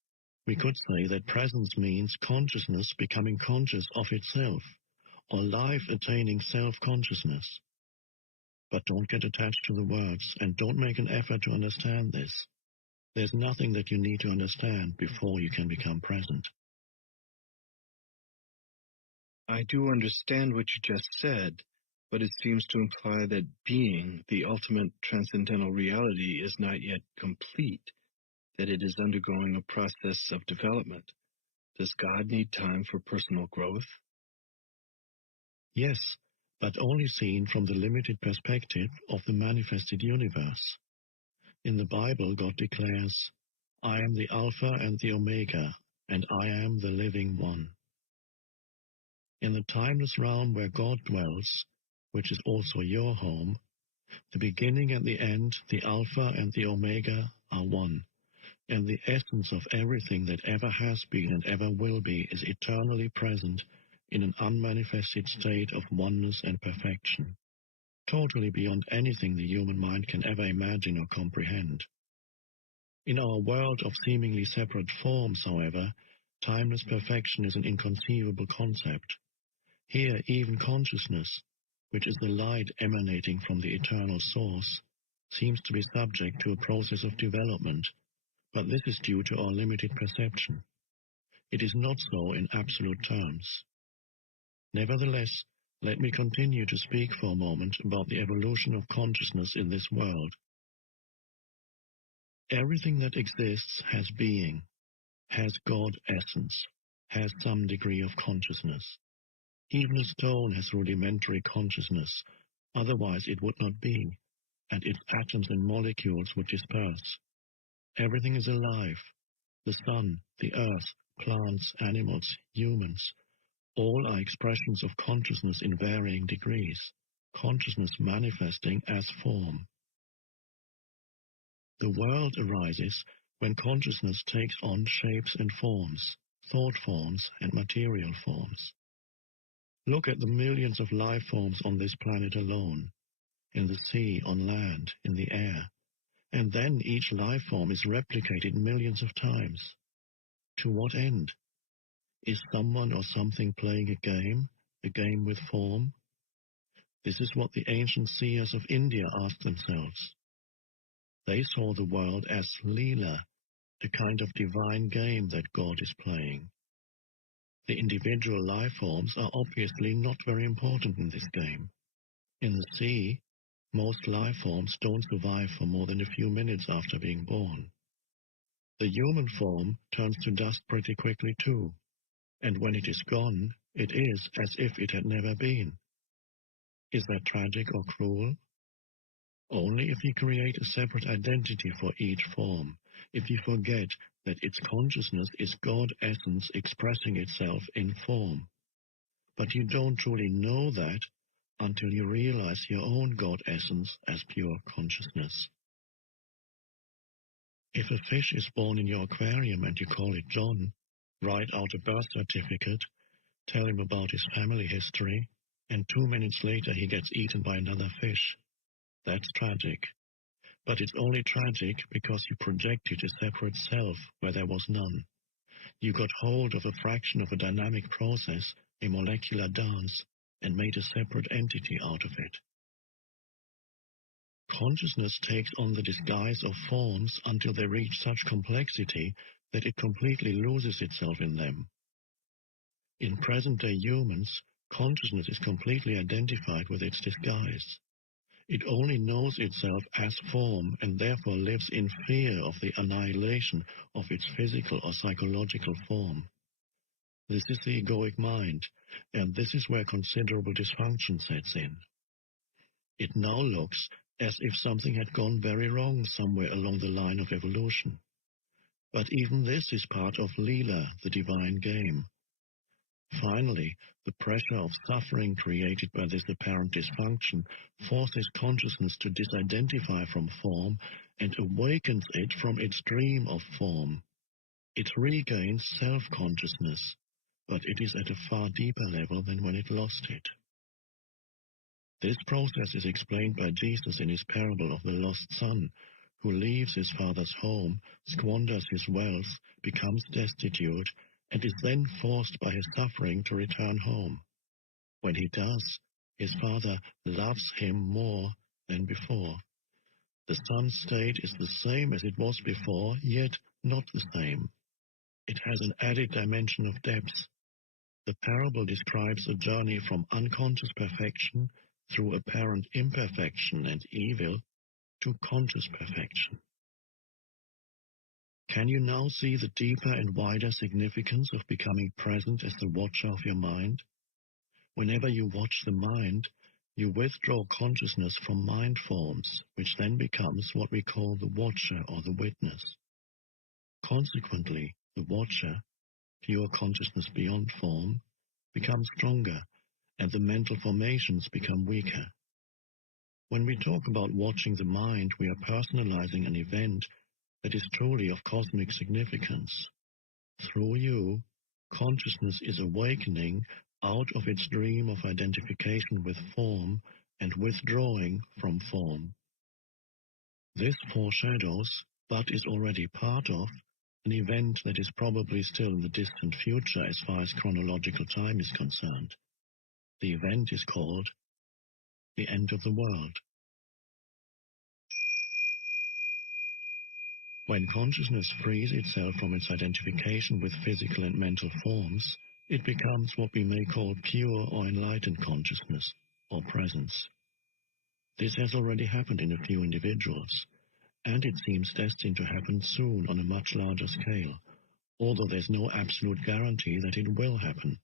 we could say that presence means consciousness becoming conscious of itself, or life attaining self-consciousness. But don't get attached to the words, and don't make an effort to understand this. There's nothing that you need to understand before you can become present. I do understand what you just said, but it seems to imply that being, the ultimate transcendental reality, is not yet complete, that it is undergoing a process of development. Does God need time for personal growth? Yes, but only seen from the limited perspective of the manifested universe. In the Bible, God declares, "I am the Alpha and the Omega, and I am the living one." In the timeless realm where God dwells, which is also your home, the beginning and the end, the Alpha and the Omega, are one, and the essence of everything that ever has been and ever will be is eternally present in an unmanifested state of oneness and perfection, totally beyond anything the human mind can ever imagine or comprehend. In our world of seemingly separate forms, however, timeless perfection is an inconceivable concept. Here, even consciousness, which is the light emanating from the eternal source, seems to be subject to a process of development, but this is due to our limited perception. It is not so in absolute terms. Nevertheless, let me continue to speak for a moment about the evolution of consciousness in this world. Everything that exists has being, has God essence, has some degree of consciousness. Even a stone has rudimentary consciousness, otherwise it would not be, and its atoms and molecules would disperse. Everything is alive. The sun, the earth, plants, animals, humans, all are expressions of consciousness in varying degrees, consciousness manifesting as form. The world arises when consciousness takes on shapes and forms, thought forms and material forms. Look at the millions of life forms on this planet alone, in the sea, on land, in the air, and then each life form is replicated millions of times. To what end? Is someone or something playing a game with form? This is what the ancient seers of India asked themselves. They saw the world as Leela, a kind of divine game that God is playing. The individual life forms are obviously not very important in this game. In the sea, most life forms don't survive for more than a few minutes after being born. The human form turns to dust pretty quickly too, and when it is gone, it is as if it had never been. Is that tragic or cruel? Only if you create a separate identity for each form, if you forget that its consciousness is God essence expressing itself in form. But you don't truly know that until you realize your own God essence as pure consciousness. If a fish is born in your aquarium and you call it John, write out a birth certificate, tell him about his family history, and 2 minutes later he gets eaten by another fish. That's tragic. But it's only tragic because you projected a separate self where there was none. You got hold of a fraction of a dynamic process, a molecular dance, and made a separate entity out of it. Consciousness takes on the disguise of forms until they reach such complexity that it completely loses itself in them. In present-day humans, consciousness is completely identified with its disguise. It only knows itself as form and therefore lives in fear of the annihilation of its physical or psychological form. This is the egoic mind, and this is where considerable dysfunction sets in. It now looks as if something had gone very wrong somewhere along the line of evolution. But even this is part of Leela, the divine game. Finally, the pressure of suffering created by this apparent dysfunction forces consciousness to disidentify from form and awakens it from its dream of form. It regains self-consciousness, but it is at a far deeper level than when it lost it. This process is explained by Jesus in his parable of the lost son, who leaves his father's home, squanders his wealth, becomes destitute, and is then forced by his suffering to return home. When he does, his father loves him more than before. The son's state is the same as it was before, yet not the same. It has an added dimension of depth. The parable describes a journey from unconscious perfection through apparent imperfection and evil to conscious perfection. Can you now see the deeper and wider significance of becoming present as the watcher of your mind? Whenever you watch the mind, You withdraw consciousness from mind forms, which then becomes what we call the watcher or the witness. Consequently, the watcher, pure consciousness beyond form, becomes stronger, and the mental formations become weaker. When we talk about watching the mind, we are personalizing an event that is truly of cosmic significance. Through you, consciousness is awakening out of its dream of identification with form and withdrawing from form. This foreshadows, but is already part of, an event that is probably still in the distant future as far as chronological time is concerned. The event is called the end of the world. When consciousness frees itself from its identification with physical and mental forms, it becomes what we may call pure or enlightened consciousness, or presence. This has already happened in a few individuals, and it seems destined to happen soon on a much larger scale, although there's no absolute guarantee that it will happen.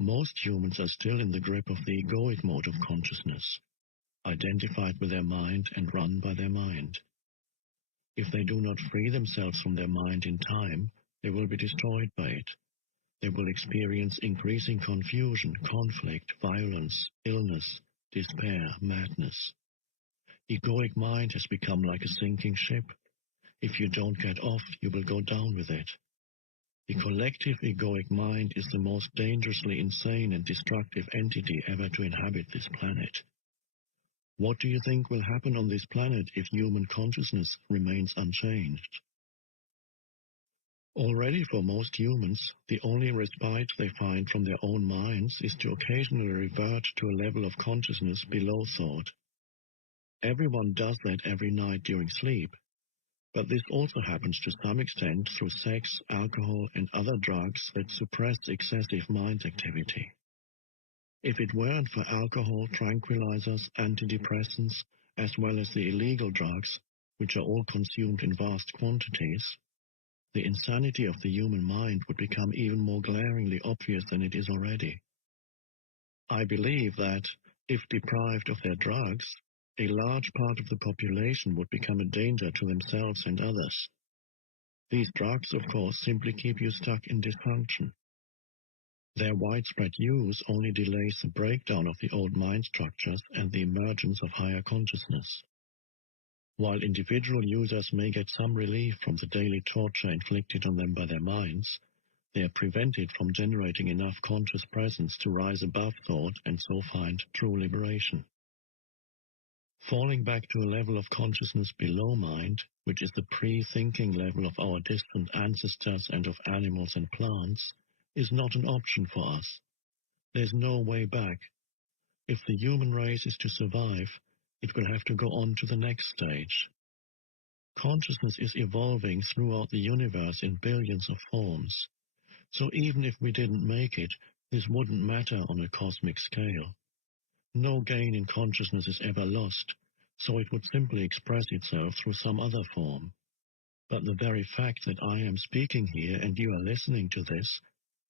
Most humans are still in the grip of the egoic mode of consciousness, identified with their mind and run by their mind. If they do not free themselves from their mind in time, they will be destroyed by it. They will experience increasing confusion, conflict, violence, illness, despair, madness. Egoic mind has become like a sinking ship. If you don't get off, you will go down with it. The collective egoic mind is the most dangerously insane and destructive entity ever to inhabit this planet. What do you think will happen on this planet if human consciousness remains unchanged? Already for most humans, the only respite they find from their own minds is to occasionally revert to a level of consciousness below thought. Everyone does that every night during sleep, but this also happens to some extent through sex, alcohol, and other drugs that suppress excessive mind activity. If it weren't for alcohol, tranquilizers, antidepressants, as well as the illegal drugs, which are all consumed in vast quantities, the insanity of the human mind would become even more glaringly obvious than it is already. I believe that, if deprived of their drugs, a large part of the population would become a danger to themselves and others. These drugs, of course, simply keep you stuck in dysfunction. Their widespread use only delays the breakdown of the old mind structures and the emergence of higher consciousness. While individual users may get some relief from the daily torture inflicted on them by their minds, they are prevented from generating enough conscious presence to rise above thought and so find true liberation. Falling back to a level of consciousness below mind, which is the pre-thinking level of our distant ancestors and of animals and plants, is not an option for us. There's no way back. If the human race is to survive, it will have to go on to the next stage. Consciousness is evolving throughout the universe in billions of forms. So even if we didn't make it, this wouldn't matter on a cosmic scale. No gain in consciousness is ever lost, so it would simply express itself through some other form. But the very fact that I am speaking here and you are listening to this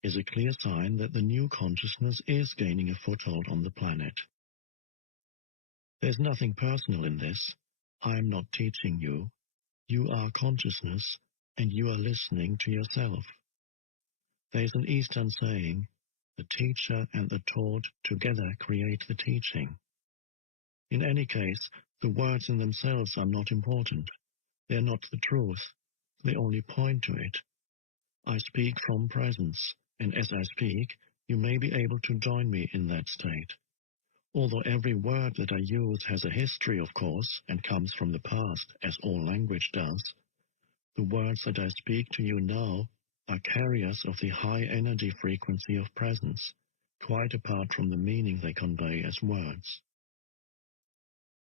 is a clear sign that the new consciousness is gaining a foothold on the planet. There's nothing personal in this. I am not teaching you. You are consciousness, and you are listening to yourself. There is an Eastern saying, the teacher and the taught together create the teaching. In any case, the words in themselves are not important. They are not the truth. They only point to it. I speak from presence, and as I speak, you may be able to join me in that state. Although every word that I use has a history, of course, and comes from the past, as all language does, the words that I speak to you now are carriers of the high energy frequency of presence, quite apart from the meaning they convey as words.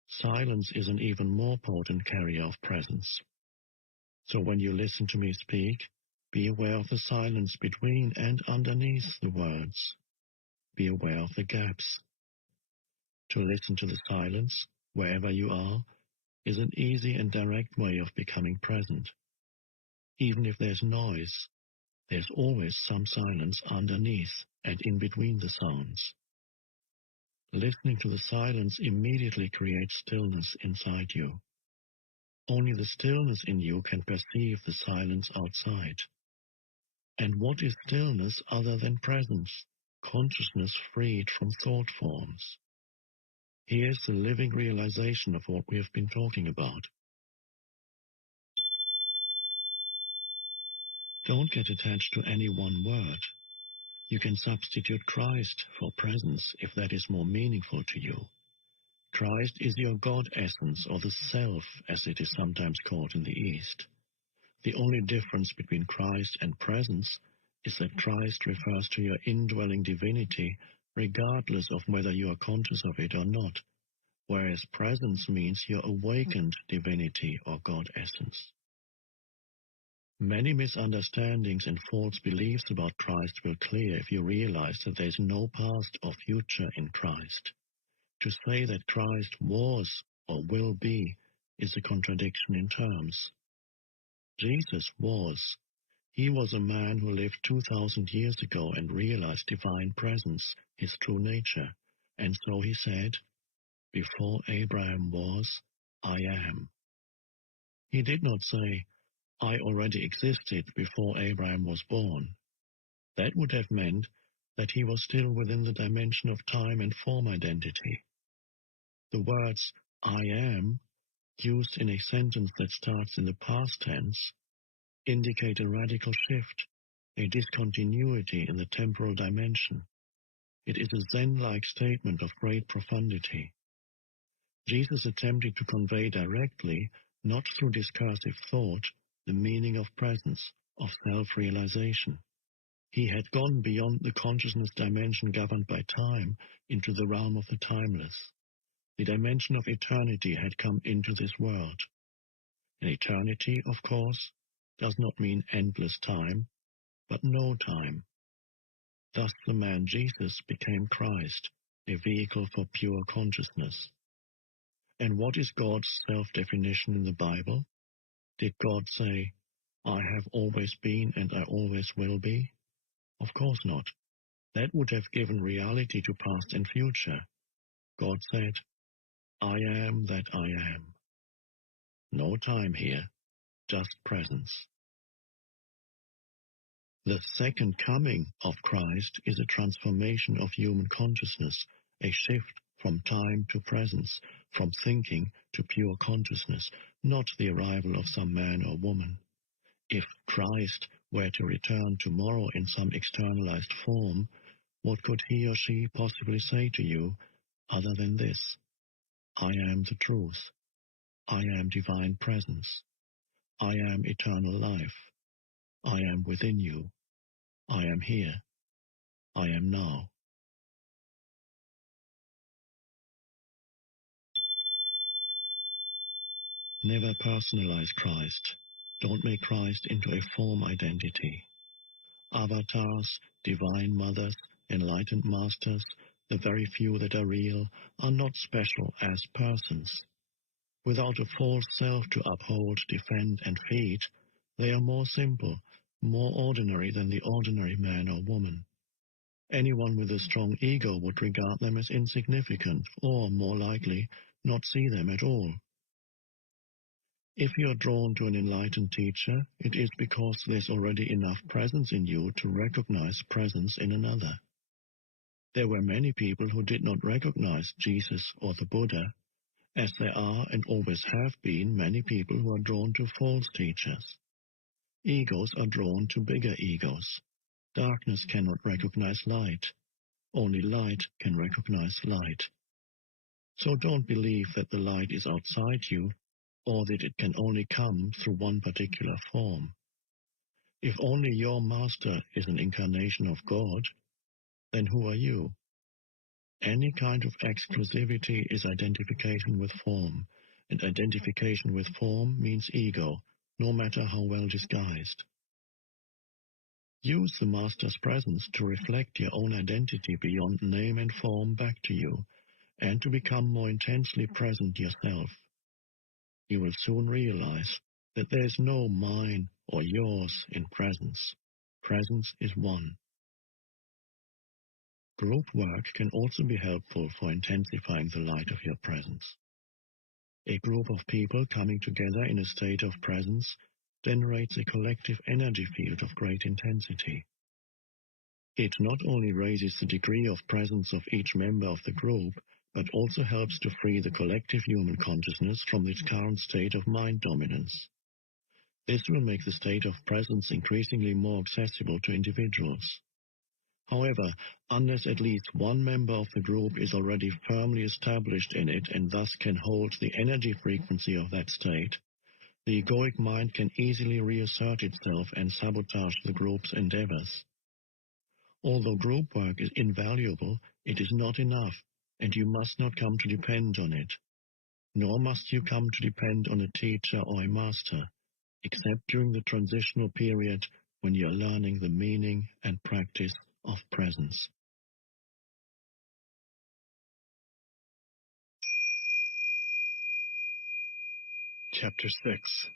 Silence is an even more potent carrier of presence. So when you listen to me speak, be aware of the silence between and underneath the words. Be aware of the gaps. To listen to the silence, wherever you are, is an easy and direct way of becoming present. Even if there's noise, there's always some silence underneath and in between the sounds. Listening to the silence immediately creates stillness inside you. Only the stillness in you can perceive the silence outside. And what is stillness other than presence, consciousness freed from thought forms? Here's the living realization of what we have been talking about. Don't get attached to any one word. You can substitute Christ for presence if that is more meaningful to you. Christ is your God essence, or the self, as it is sometimes called in the East. The only difference between Christ and presence is that Christ refers to your indwelling divinity, regardless of whether you are conscious of it or not, whereas presence means your awakened divinity or God essence. Many misunderstandings and false beliefs about Christ will clear if you realize that there is no past or future in Christ. To say that Christ was or will be is a contradiction in terms. Jesus was. He was a man who lived 2,000 years ago and realized divine presence, his true nature. And so he said, "Before Abraham was, I am." He did not say, "I already existed before Abraham was born." That would have meant that he was still within the dimension of time and form identity. The words "I am," used in a sentence that starts in the past tense, indicate a radical shift, a discontinuity in the temporal dimension. It is a Zen-like statement of great profundity. Jesus attempted to convey directly, not through discursive thought, the meaning of presence, of self-realization. He had gone beyond the consciousness dimension governed by time into the realm of the timeless. The dimension of eternity had come into this world. And eternity, of course, does not mean endless time, but no time. Thus the man Jesus became Christ, a vehicle for pure consciousness. And what is God's self-definition in the Bible? Did God say, "I have always been and I always will be"? Of course not. That would have given reality to past and future. God said, "I am that I am." No time here, just presence. The second coming of Christ is a transformation of human consciousness, a shift from time to presence, from thinking to pure consciousness, not the arrival of some man or woman. If Christ were to return tomorrow in some externalized form, what could he or she possibly say to you other than this? "I am the truth. I am divine presence. I am eternal life. I am within you. I am here. I am now." Never personalize Christ. Don't make Christ into a form identity. Avatars, divine mothers, enlightened masters, the very few that are real, are not special as persons. Without a false self to uphold, defend, and feed, they are more simple, more ordinary than the ordinary man or woman. Anyone with a strong ego would regard them as insignificant, or, more likely, not see them at all. If you are drawn to an enlightened teacher, it is because there's already enough presence in you to recognize presence in another. There were many people who did not recognize Jesus or the Buddha, as there are and always have been many people who are drawn to false teachers. Egos are drawn to bigger egos. Darkness cannot recognize light. Only light can recognize light. So don't believe that the light is outside you, or that it can only come through one particular form. If only your master is an incarnation of God, then who are you? Any kind of exclusivity is identification with form, and identification with form means ego, no matter how well disguised. Use the master's presence to reflect your own identity beyond name and form back to you, and to become more intensely present yourself. You will soon realize that there is no mine or yours in presence. Presence is one. Group work can also be helpful for intensifying the light of your presence. A group of people coming together in a state of presence generates a collective energy field of great intensity. It not only raises the degree of presence of each member of the group, but also helps to free the collective human consciousness from its current state of mind dominance. This will make the state of presence increasingly more accessible to individuals. However, unless at least one member of the group is already firmly established in it and thus can hold the energy frequency of that state, the egoic mind can easily reassert itself and sabotage the group's endeavors. Although group work is invaluable, it is not enough, and you must not come to depend on it. Nor must you come to depend on a teacher or a master, except during the transitional period when you are learning the meaning and practice of presence. Chapter 6.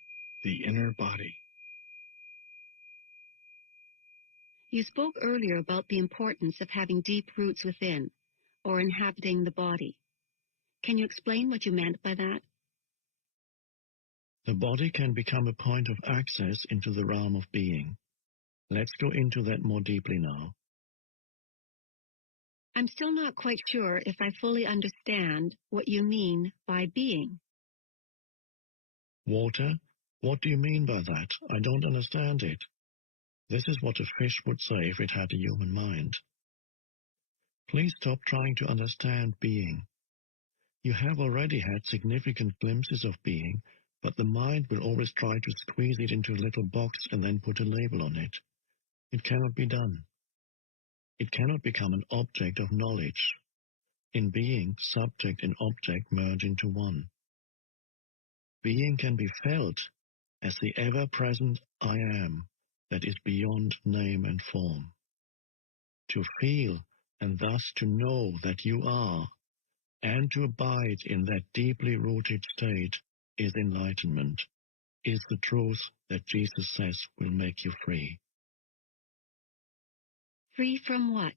The Inner Body. You spoke earlier about the importance of having deep roots within, or inhabiting the body. Can you explain what you meant by that? The body can become a point of access into the realm of being. Let's go into that more deeply now. I'm still not quite sure if I fully understand what you mean by being. Water? What do you mean by that? I don't understand it. This is what a fish would say if it had a human mind. Please stop trying to understand being. You have already had significant glimpses of being, but the mind will always try to squeeze it into a little box and then put a label on it. It cannot be done. It cannot become an object of knowledge. In being, subject and object merge into one. Being can be felt as the ever-present I am that is beyond name and form. To feel and thus to know that you are, and to abide in that deeply rooted state is enlightenment, is the truth that Jesus says will make you free. Free from what?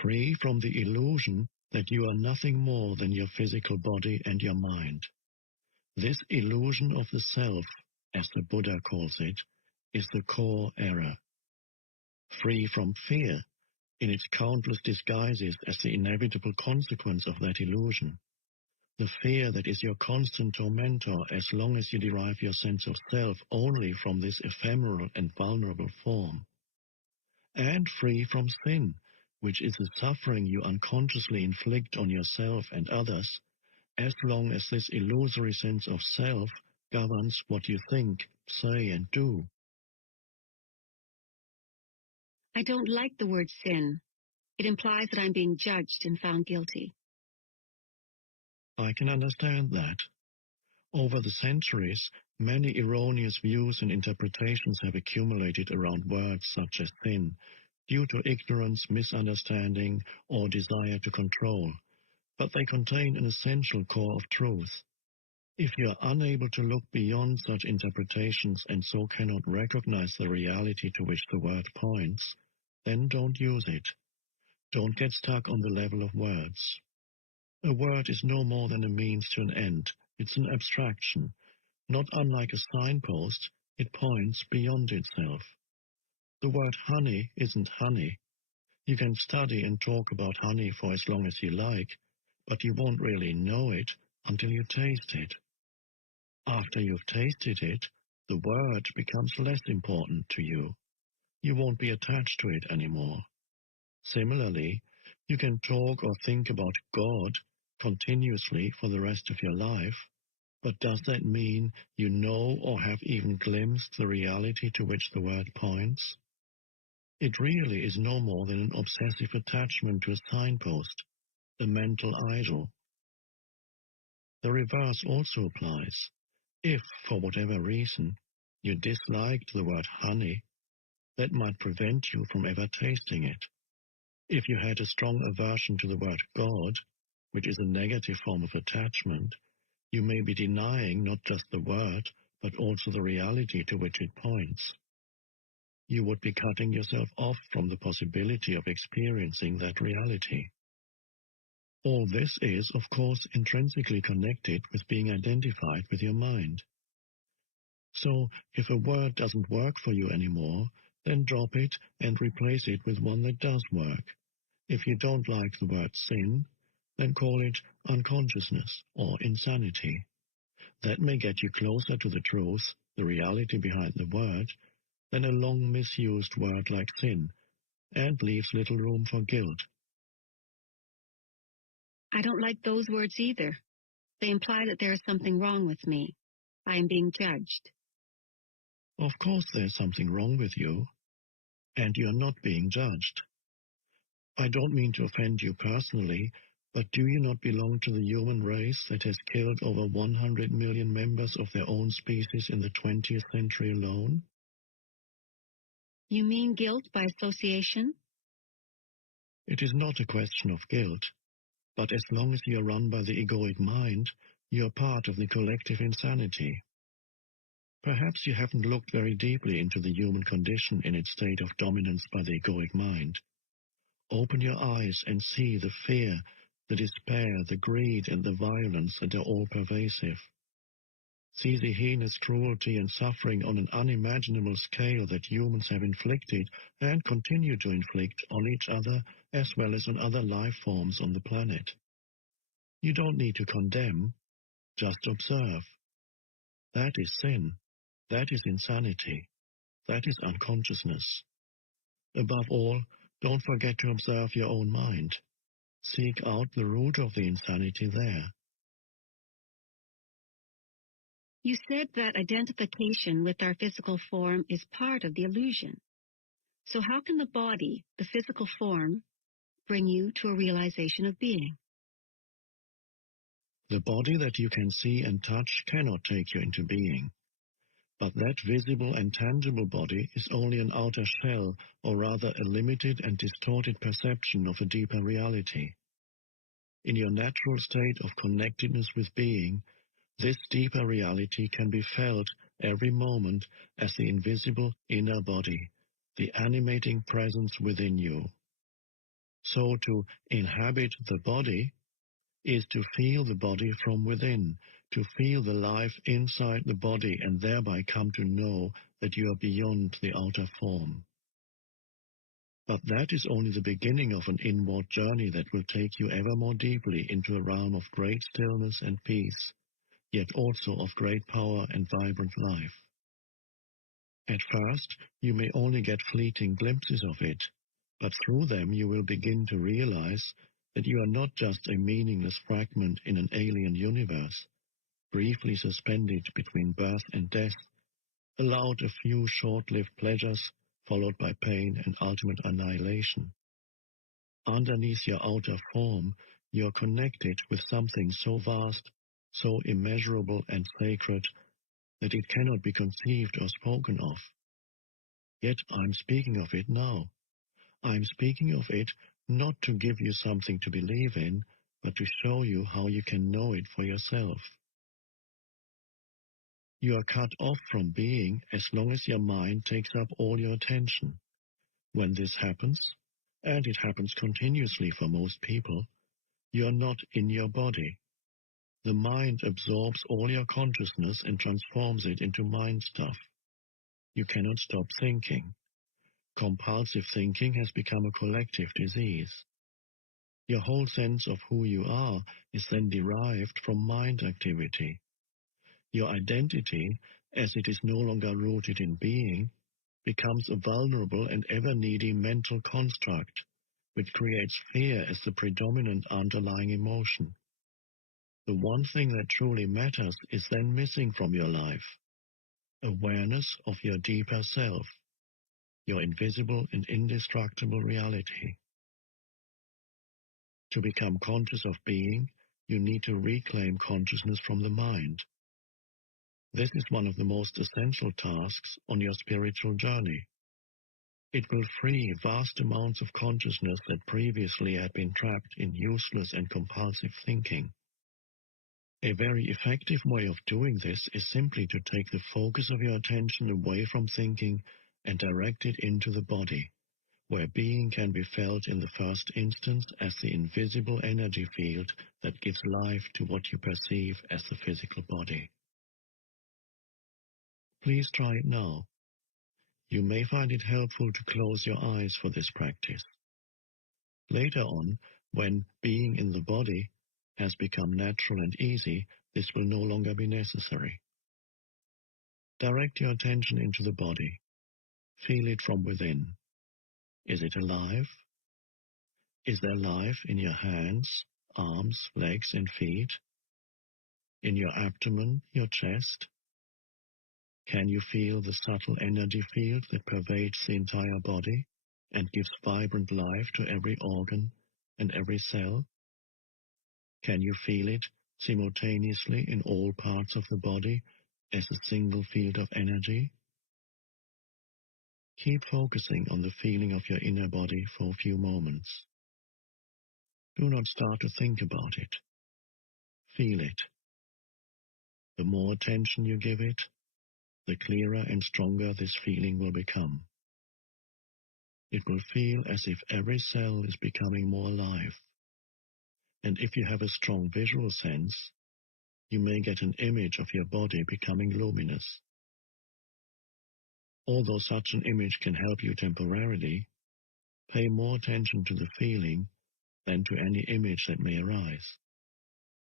Free from the illusion that you are nothing more than your physical body and your mind. This illusion of the self, as the Buddha calls it, is the core error. Free from fear, in its countless disguises as the inevitable consequence of that illusion. The fear that is your constant tormentor as long as you derive your sense of self only from this ephemeral and vulnerable form. And free from sin, which is the suffering you unconsciously inflict on yourself and others, as long as this illusory sense of self governs what you think, say, and do. I don't like the word sin. It implies that I'm being judged and found guilty. I can understand that. Over the centuries, many erroneous views and interpretations have accumulated around words such as sin, due to ignorance, misunderstanding, or desire to control, but they contain an essential core of truth. If you are unable to look beyond such interpretations and so cannot recognize the reality to which the word points, then don't use it. Don't get stuck on the level of words. A word is no more than a means to an end. It's an abstraction. Not unlike a signpost, it points beyond itself. The word honey isn't honey. You can study and talk about honey for as long as you like, but you won't really know it until you taste it. After you've tasted it, the word becomes less important to you. You won't be attached to it anymore. Similarly, you can talk or think about God continuously for the rest of your life, but does that mean you know or have even glimpsed the reality to which the word points? It really is no more than an obsessive attachment to a signpost, a mental idol. The reverse also applies. If, for whatever reason, you disliked the word honey, that might prevent you from ever tasting it. If you had a strong aversion to the word God, which is a negative form of attachment, you may be denying not just the word, but also the reality to which it points. you would be cutting yourself off from the possibility of experiencing that reality. All this is, of course, intrinsically connected with being identified with your mind. So, if a word doesn't work for you anymore, then drop it and replace it with one that does work. If you don't like the word sin, then call it unconsciousness or insanity. That may get you closer to the truth, the reality behind the word, than a long misused word like sin, and leaves little room for guilt. I don't like those words either. They imply that there is something wrong with me. I am being judged. Of course there's something wrong with you, and you're not being judged. I don't mean to offend you personally, but do you not belong to the human race that has killed over 100 million members of their own species in the 20th century alone? You mean guilt by association? It is not a question of guilt, but as long as you are run by the egoic mind, you are part of the collective insanity. Perhaps you haven't looked very deeply into the human condition in its state of dominance by the egoic mind. Open your eyes and see the fear, the despair, the greed, and the violence that are all pervasive. See the heinous cruelty and suffering on an unimaginable scale that humans have inflicted and continue to inflict on each other as well as on other life forms on the planet. You don't need to condemn, just observe. That is sin. That is insanity. That is unconsciousness. Above all, don't forget to observe your own mind. Seek out the root of the insanity there. You said that identification with our physical form is part of the illusion. So how can the body, the physical form, bring you to a realization of being? The body that you can see and touch cannot take you into being. But that visible and tangible body is only an outer shell, or rather a limited and distorted perception of a deeper reality. In your natural state of connectedness with being, this deeper reality can be felt every moment as the invisible inner body, the animating presence within you. So to inhabit the body is to feel the body from within, to feel the life inside the body and thereby come to know that you are beyond the outer form. But that is only the beginning of an inward journey that will take you ever more deeply into a realm of great stillness and peace, yet also of great power and vibrant life. At first, you may only get fleeting glimpses of it, but through them you will begin to realize that you are not just a meaningless fragment in an alien universe, briefly suspended between birth and death, allowed a few short-lived pleasures, followed by pain and ultimate annihilation. Underneath your outer form, you are connected with something so vast, so immeasurable and sacred, that it cannot be conceived or spoken of. Yet I'm speaking of it now. I'm speaking of it not to give you something to believe in, but to show you how you can know it for yourself. You are cut off from being as long as your mind takes up all your attention. When this happens, and it happens continuously for most people, you are not in your body. The mind absorbs all your consciousness and transforms it into mind stuff. You cannot stop thinking. Compulsive thinking has become a collective disease. Your whole sense of who you are is then derived from mind activity. Your identity, as it is no longer rooted in being, becomes a vulnerable and ever-needy mental construct, which creates fear as the predominant underlying emotion. The one thing that truly matters is then missing from your life: awareness of your deeper self, your invisible and indestructible reality. To become conscious of being, you need to reclaim consciousness from the mind. This is one of the most essential tasks on your spiritual journey. It will free vast amounts of consciousness that previously had been trapped in useless and compulsive thinking. A very effective way of doing this is simply to take the focus of your attention away from thinking and direct it into the body, where being can be felt in the first instance as the invisible energy field that gives life to what you perceive as the physical body. Please try it now. You may find it helpful to close your eyes for this practice. Later on, when being in the body has become natural and easy, this will no longer be necessary. Direct your attention into the body. Feel it from within. Is it alive? Is there life in your hands, arms, legs, and feet? In your abdomen, your chest? Can you feel the subtle energy field that pervades the entire body and gives vibrant life to every organ and every cell? Can you feel it simultaneously in all parts of the body as a single field of energy? Keep focusing on the feeling of your inner body for a few moments. Do not start to think about it. Feel it. The more attention you give it, the clearer and stronger this feeling will become. It will feel as if every cell is becoming more alive. And if you have a strong visual sense, you may get an image of your body becoming luminous. Although such an image can help you temporarily, pay more attention to the feeling than to any image that may arise.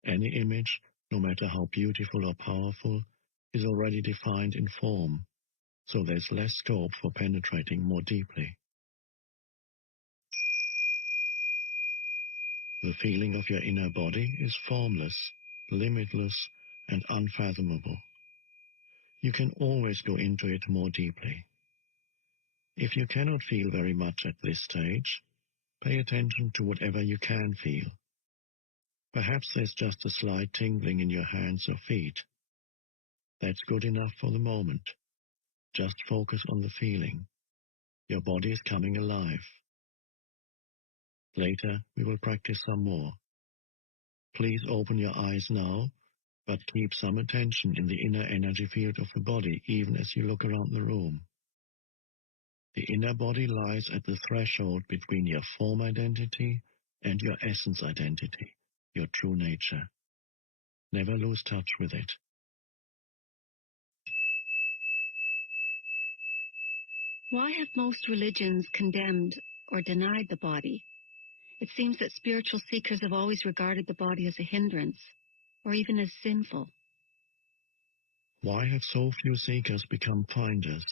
Any image, no matter how beautiful or powerful, is already defined in form, so there's less scope for penetrating more deeply. The feeling of your inner body is formless, limitless, and unfathomable. You can always go into it more deeply. If you cannot feel very much at this stage, pay attention to whatever you can feel. Perhaps there's just a slight tingling in your hands or feet. That's good enough for the moment. Just focus on the feeling. Your body is coming alive. Later, we will practice some more. Please open your eyes now, but keep some attention in the inner energy field of the body even as you look around the room. The inner body lies at the threshold between your form identity and your essence identity, your true nature. Never lose touch with it. Why have most religions condemned or denied the body? It seems that spiritual seekers have always regarded the body as a hindrance, or even as sinful. Why have so few seekers become finders?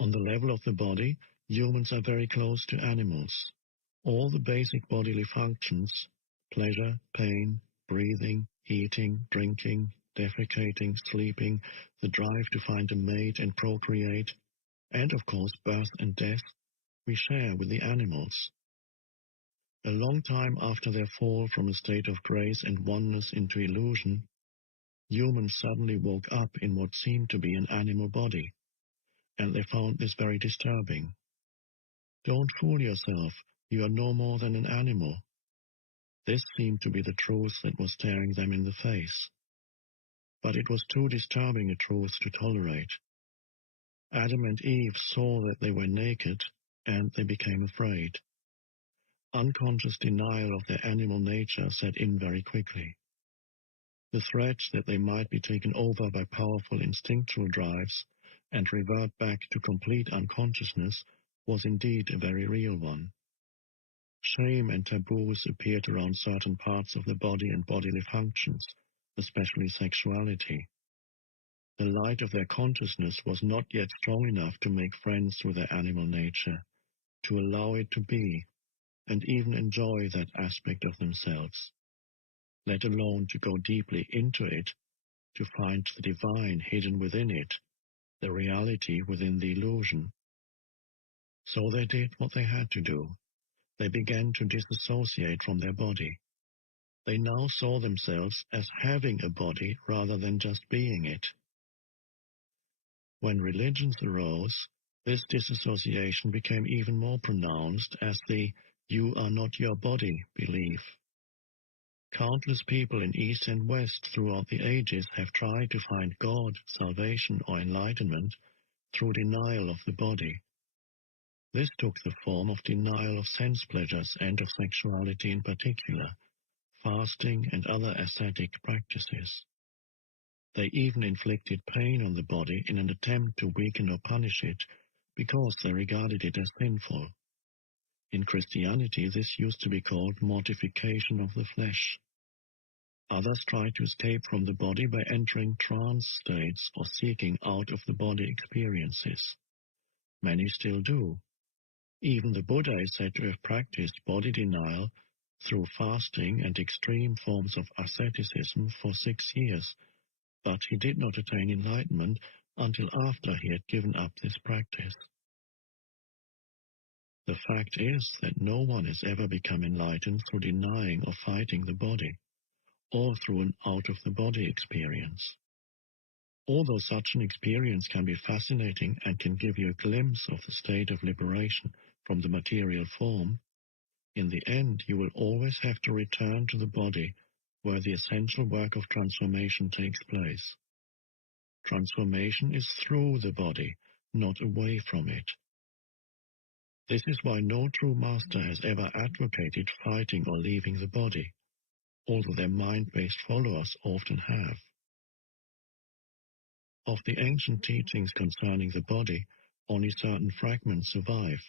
On the level of the body, humans are very close to animals. All the basic bodily functions, pleasure, pain, breathing, eating, drinking, defecating, sleeping, the drive to find a mate and procreate, and of course birth and death, we share with the animals. A long time after their fall from a state of grace and oneness into illusion, humans suddenly woke up in what seemed to be an animal body, and they found this very disturbing. Don't fool yourself, you are no more than an animal. This seemed to be the truth that was staring them in the face. But it was too disturbing a truth to tolerate. Adam and Eve saw that they were naked, and they became afraid. Unconscious denial of their animal nature set in very quickly. The threat that they might be taken over by powerful instinctual drives and revert back to complete unconsciousness was indeed a very real one. Shame and taboos appeared around certain parts of the body and bodily functions, especially sexuality. The light of their consciousness was not yet strong enough to make friends with their animal nature, to allow it to be, and even enjoy that aspect of themselves, let alone to go deeply into it, to find the divine hidden within it, the reality within the illusion. So they did what they had to do. They began to disassociate from their body. They now saw themselves as having a body rather than just being it. When religions arose, this disassociation became even more pronounced as the "you are not your body" belief. Countless people in East and West throughout the ages have tried to find God, salvation, or enlightenment through denial of the body. This took the form of denial of sense pleasures and of sexuality in particular, fasting and other ascetic practices. They even inflicted pain on the body in an attempt to weaken or punish it, because they regarded it as sinful. In Christianity, this used to be called mortification of the flesh. Others tried to escape from the body by entering trance states or seeking out-of-the-body experiences. Many still do. Even the Buddha is said to have practiced body denial through fasting and extreme forms of asceticism for 6 years, but he did not attain enlightenment until after he had given up this practice. The fact is that no one has ever become enlightened through denying or fighting the body, or through an out-of-the-body experience. Although such an experience can be fascinating and can give you a glimpse of the state of liberation from the material form, in the end you will always have to return to the body where the essential work of transformation takes place. Transformation is through the body, not away from it. This is why no true master has ever advocated fighting or leaving the body, although their mind-based followers often have. Of the ancient teachings concerning the body, only certain fragments survive,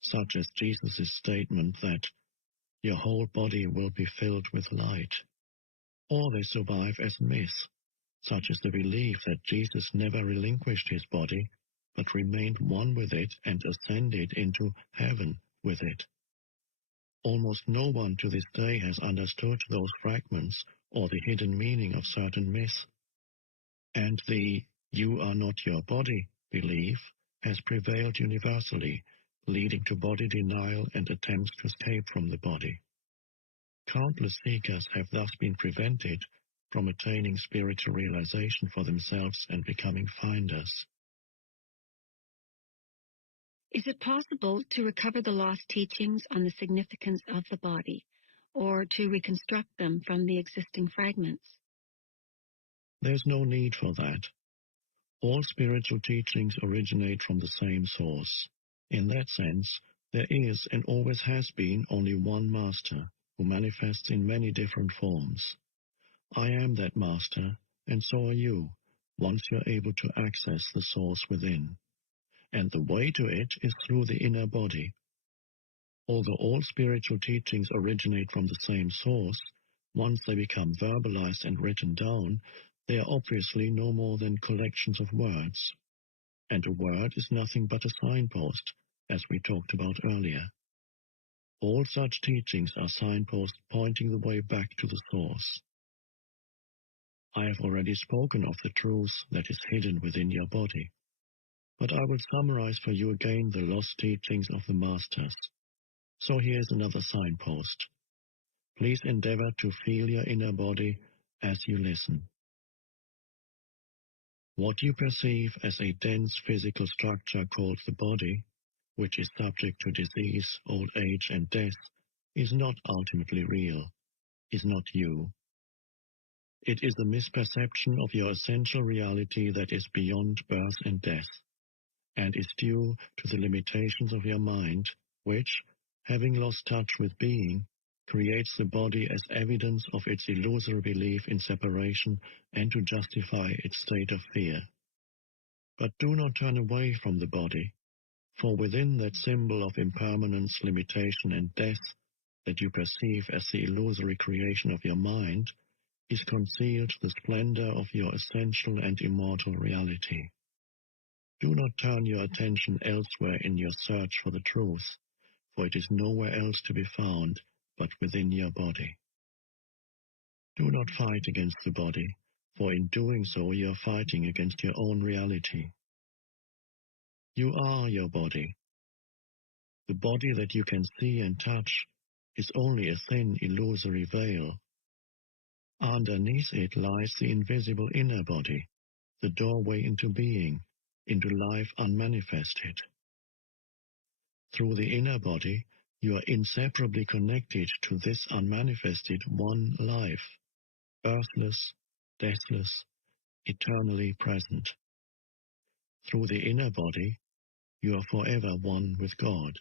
such as Jesus' statement that your whole body will be filled with light, or they survive as myths, such as the belief that Jesus never relinquished his body, but remained one with it and ascended into heaven with it. Almost no one to this day has understood those fragments or the hidden meaning of certain myths, and the "you are not your body" belief has prevailed universally, leading to body denial and attempts to escape from the body. Countless seekers have thus been prevented from attaining spiritual realization for themselves and becoming finders. Is it possible to recover the lost teachings on the significance of the body, or to reconstruct them from the existing fragments? There's no need for that. All spiritual teachings originate from the same source. In that sense, there is and always has been only one master, who manifests in many different forms. I am that master, and so are you, once you're able to access the source within. And the way to it is through the inner body. Although all spiritual teachings originate from the same source, once they become verbalized and written down, they are obviously no more than collections of words. And a word is nothing but a signpost, as we talked about earlier. All such teachings are signposts pointing the way back to the source. I have already spoken of the truth that is hidden within your body, but I will summarize for you again the lost teachings of the Masters. So here's another signpost. Please endeavor to feel your inner body as you listen. What you perceive as a dense physical structure called the body, which is subject to disease, old age, and death, is not ultimately real, is not you. It is a misperception of your essential reality that is beyond birth and death, and is due to the limitations of your mind, which, having lost touch with being, creates the body as evidence of its illusory belief in separation and to justify its state of fear. But do not turn away from the body, for within that symbol of impermanence, limitation, and death that you perceive as the illusory creation of your mind is concealed the splendor of your essential and immortal reality. Do not turn your attention elsewhere in your search for the truth, for it is nowhere else to be found but within your body. Do not fight against the body, for in doing so you are fighting against your own reality. You are your body. The body that you can see and touch is only a thin, illusory veil. Underneath it lies the invisible inner body, the doorway into being, into life unmanifested. Through the inner body, you are inseparably connected to this unmanifested one life, birthless, deathless, eternally present. Through the inner body, you are forever one with God.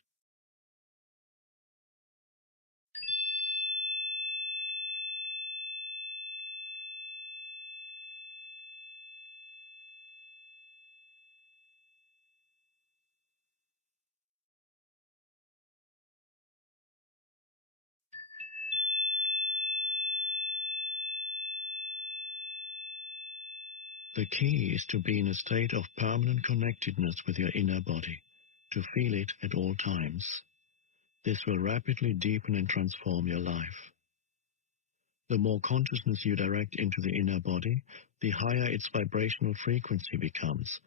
The key is to be in a state of permanent connectedness with your inner body, to feel it at all times. This will rapidly deepen and transform your life. The more consciousness you direct into the inner body, the higher its vibrational frequency becomes,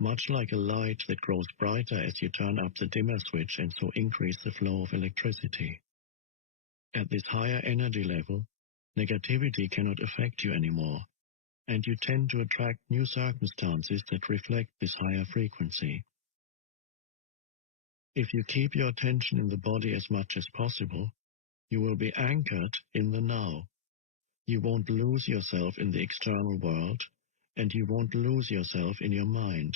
much like a light that grows brighter as you turn up the dimmer switch and so increase the flow of electricity. At this higher energy level, negativity cannot affect you anymore, and you tend to attract new circumstances that reflect this higher frequency. If you keep your attention in the body as much as possible, you will be anchored in the now. You won't lose yourself in the external world, and you won't lose yourself in your mind.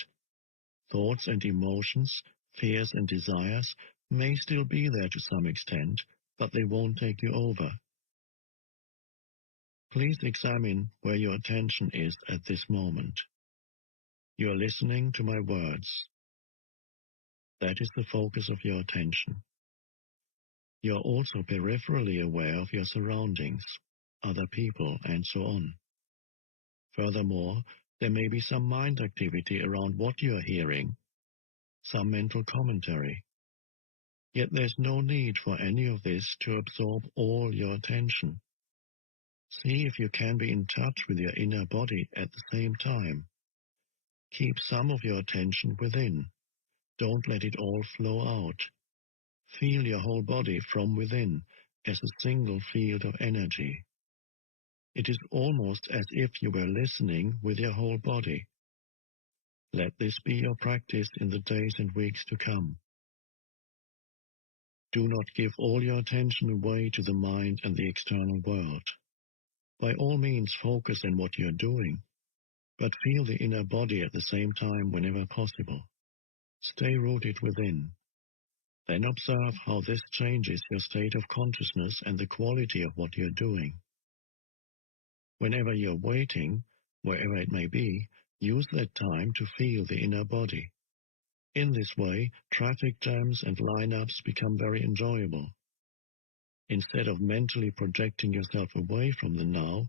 Thoughts and emotions, fears and desires may still be there to some extent, but they won't take you over. Please examine where your attention is at this moment. You are listening to my words. That is the focus of your attention. You are also peripherally aware of your surroundings, other people, and so on. Furthermore, there may be some mind activity around what you are hearing, some mental commentary. Yet there's no need for any of this to absorb all your attention. See if you can be in touch with your inner body at the same time. Keep some of your attention within. Don't let it all flow out. Feel your whole body from within as a single field of energy. It is almost as if you were listening with your whole body. Let this be your practice in the days and weeks to come. Do not give all your attention away to the mind and the external world. By all means, focus on what you are doing, but feel the inner body at the same time whenever possible. Stay rooted within. Then observe how this changes your state of consciousness and the quality of what you are doing. Whenever you are waiting, wherever it may be, use that time to feel the inner body. In this way, traffic jams and lineups become very enjoyable. Instead of mentally projecting yourself away from the now,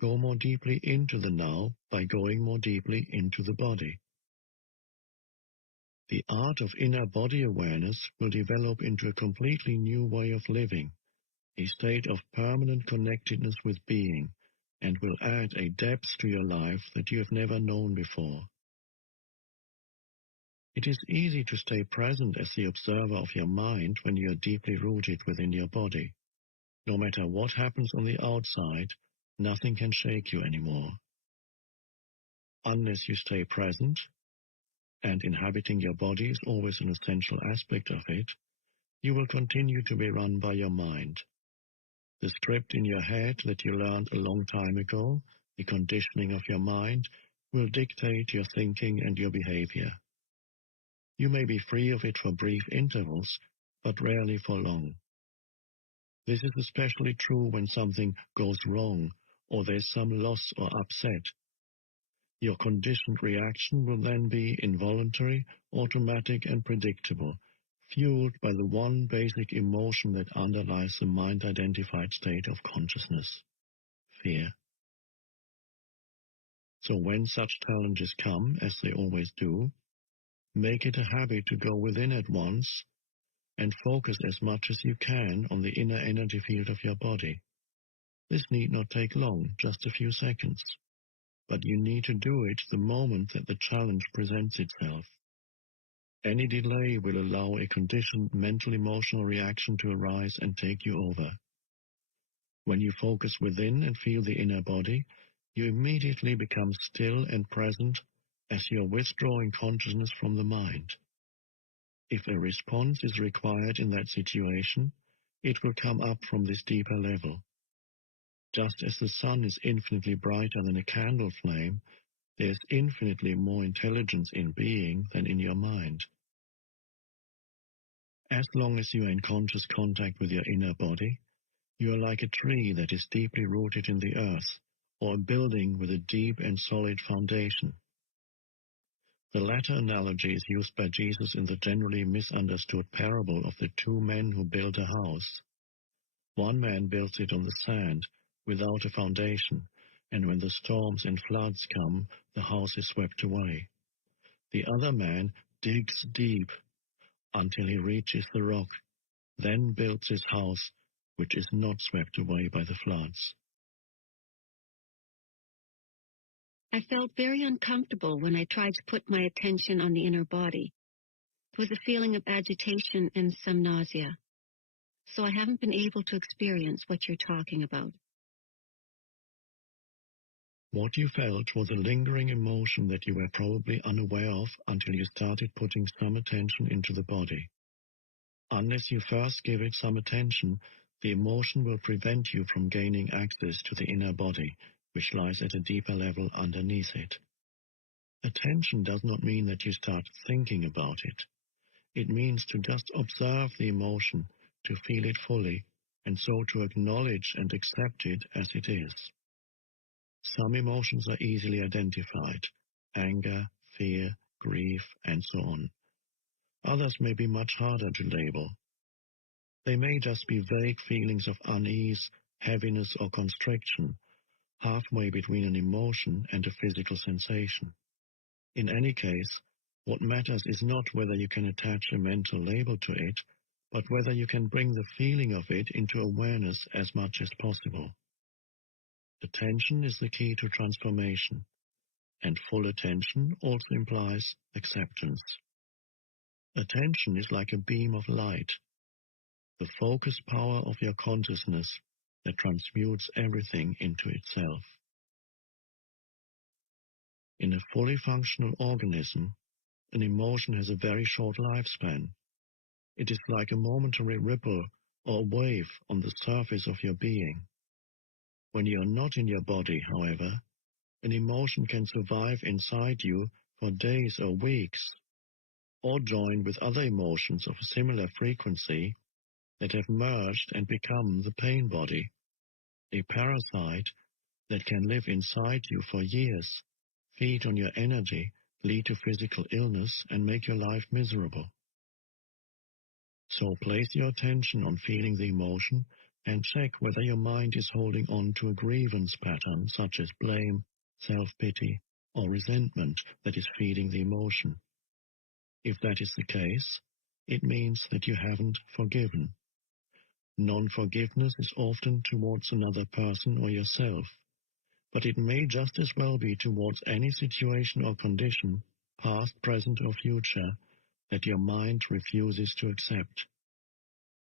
go more deeply into the now by going more deeply into the body. The art of inner body awareness will develop into a completely new way of living, a state of permanent connectedness with being, and will add a depth to your life that you have never known before. It is easy to stay present as the observer of your mind when you are deeply rooted within your body. No matter what happens on the outside, nothing can shake you anymore. Unless you stay present, and inhabiting your body is always an essential aspect of it, you will continue to be run by your mind. The script in your head that you learned a long time ago, the conditioning of your mind, will dictate your thinking and your behavior. You may be free of it for brief intervals, but rarely for long. This is especially true when something goes wrong or there's some loss or upset. Your conditioned reaction will then be involuntary, automatic, and predictable, fueled by the one basic emotion that underlies the mind-identified state of consciousness: fear. So when such challenges come, as they always do, make it a habit to go within at once and focus as much as you can on the inner energy field of your body. This need not take long, just a few seconds, but you need to do it the moment that the challenge presents itself. Any delay will allow a conditioned mental-emotional reaction to arise and take you over. When you focus within and feel the inner body, you immediately become still and present as you are withdrawing consciousness from the mind. If a response is required in that situation, it will come up from this deeper level. Just as the sun is infinitely brighter than a candle flame, There is infinitely more intelligence in being than in your mind. As long as you are in conscious contact with your inner body, you are like a tree that is deeply rooted in the earth, or a building with a deep and solid foundation. The latter analogy is used by Jesus in the generally misunderstood parable of the two men who built a house. One man builds it on the sand, without a foundation, and when the storms and floods come, the house is swept away. The other man digs deep until he reaches the rock, then builds his house, which is not swept away by the floods. I felt very uncomfortable when I tried to put my attention on the inner body. There was a feeling of agitation and some nausea. So I haven't been able to experience what you're talking about. What you felt was a lingering emotion that you were probably unaware of until you started putting some attention into the body. Unless you first give it some attention, the emotion will prevent you from gaining access to the inner body, which lies at a deeper level underneath it. Attention does not mean that you start thinking about it. It means to just observe the emotion, to feel it fully, and so to acknowledge and accept it as it is. Some emotions are easily identified: anger, fear, grief, and so on. Others may be much harder to label. They may just be vague feelings of unease, heaviness, or constriction, halfway between an emotion and a physical sensation. In any case, what matters is not whether you can attach a mental label to it, but whether you can bring the feeling of it into awareness as much as possible. Attention is the key to transformation, and full attention also implies acceptance. Attention is like a beam of light, the focused power of your consciousness that transmutes everything into itself. In a fully functional organism, an emotion has a very short lifespan. It is like a momentary ripple or wave on the surface of your being. When you are not in your body, however, an emotion can survive inside you for days or weeks, or join with other emotions of a similar frequency that have merged and become the pain body, a parasite that can live inside you for years, feed on your energy, lead to physical illness, and make your life miserable. So place your attention on feeling the emotion and check whether your mind is holding on to a grievance pattern such as blame, self-pity, or resentment that is feeding the emotion. If that is the case, it means that you haven't forgiven. Non-forgiveness is often towards another person or yourself, but it may just as well be towards any situation or condition, past, present, or future, that your mind refuses to accept.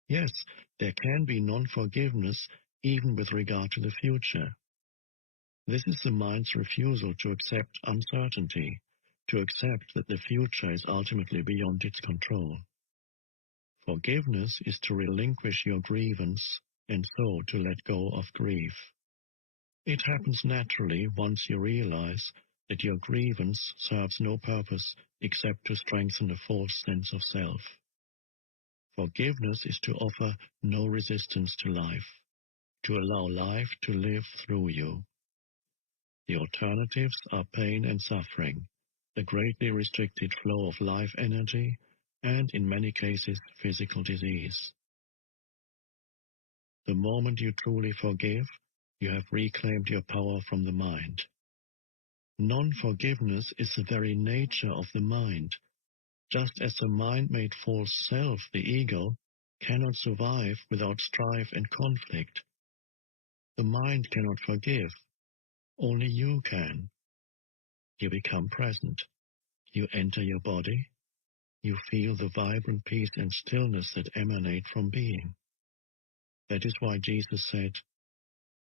Yes, there can be non-forgiveness even with regard to the future. This is the mind's refusal to accept uncertainty, to accept that the future is ultimately beyond its control. Forgiveness is to relinquish your grievance and so to let go of grief. It happens naturally once you realize that your grievance serves no purpose except to strengthen a false sense of self. Forgiveness is to offer no resistance to life, to allow life to live through you. The alternatives are pain and suffering, a greatly restricted flow of life energy, and in many cases physical disease. The moment you truly forgive, you have reclaimed your power from the mind. Non-forgiveness is the very nature of the mind, just as the mind-made false self, the ego, cannot survive without strife and conflict. The mind cannot forgive. Only you can. You become present. You enter your body. You feel the vibrant peace and stillness that emanate from being. That is why Jesus said,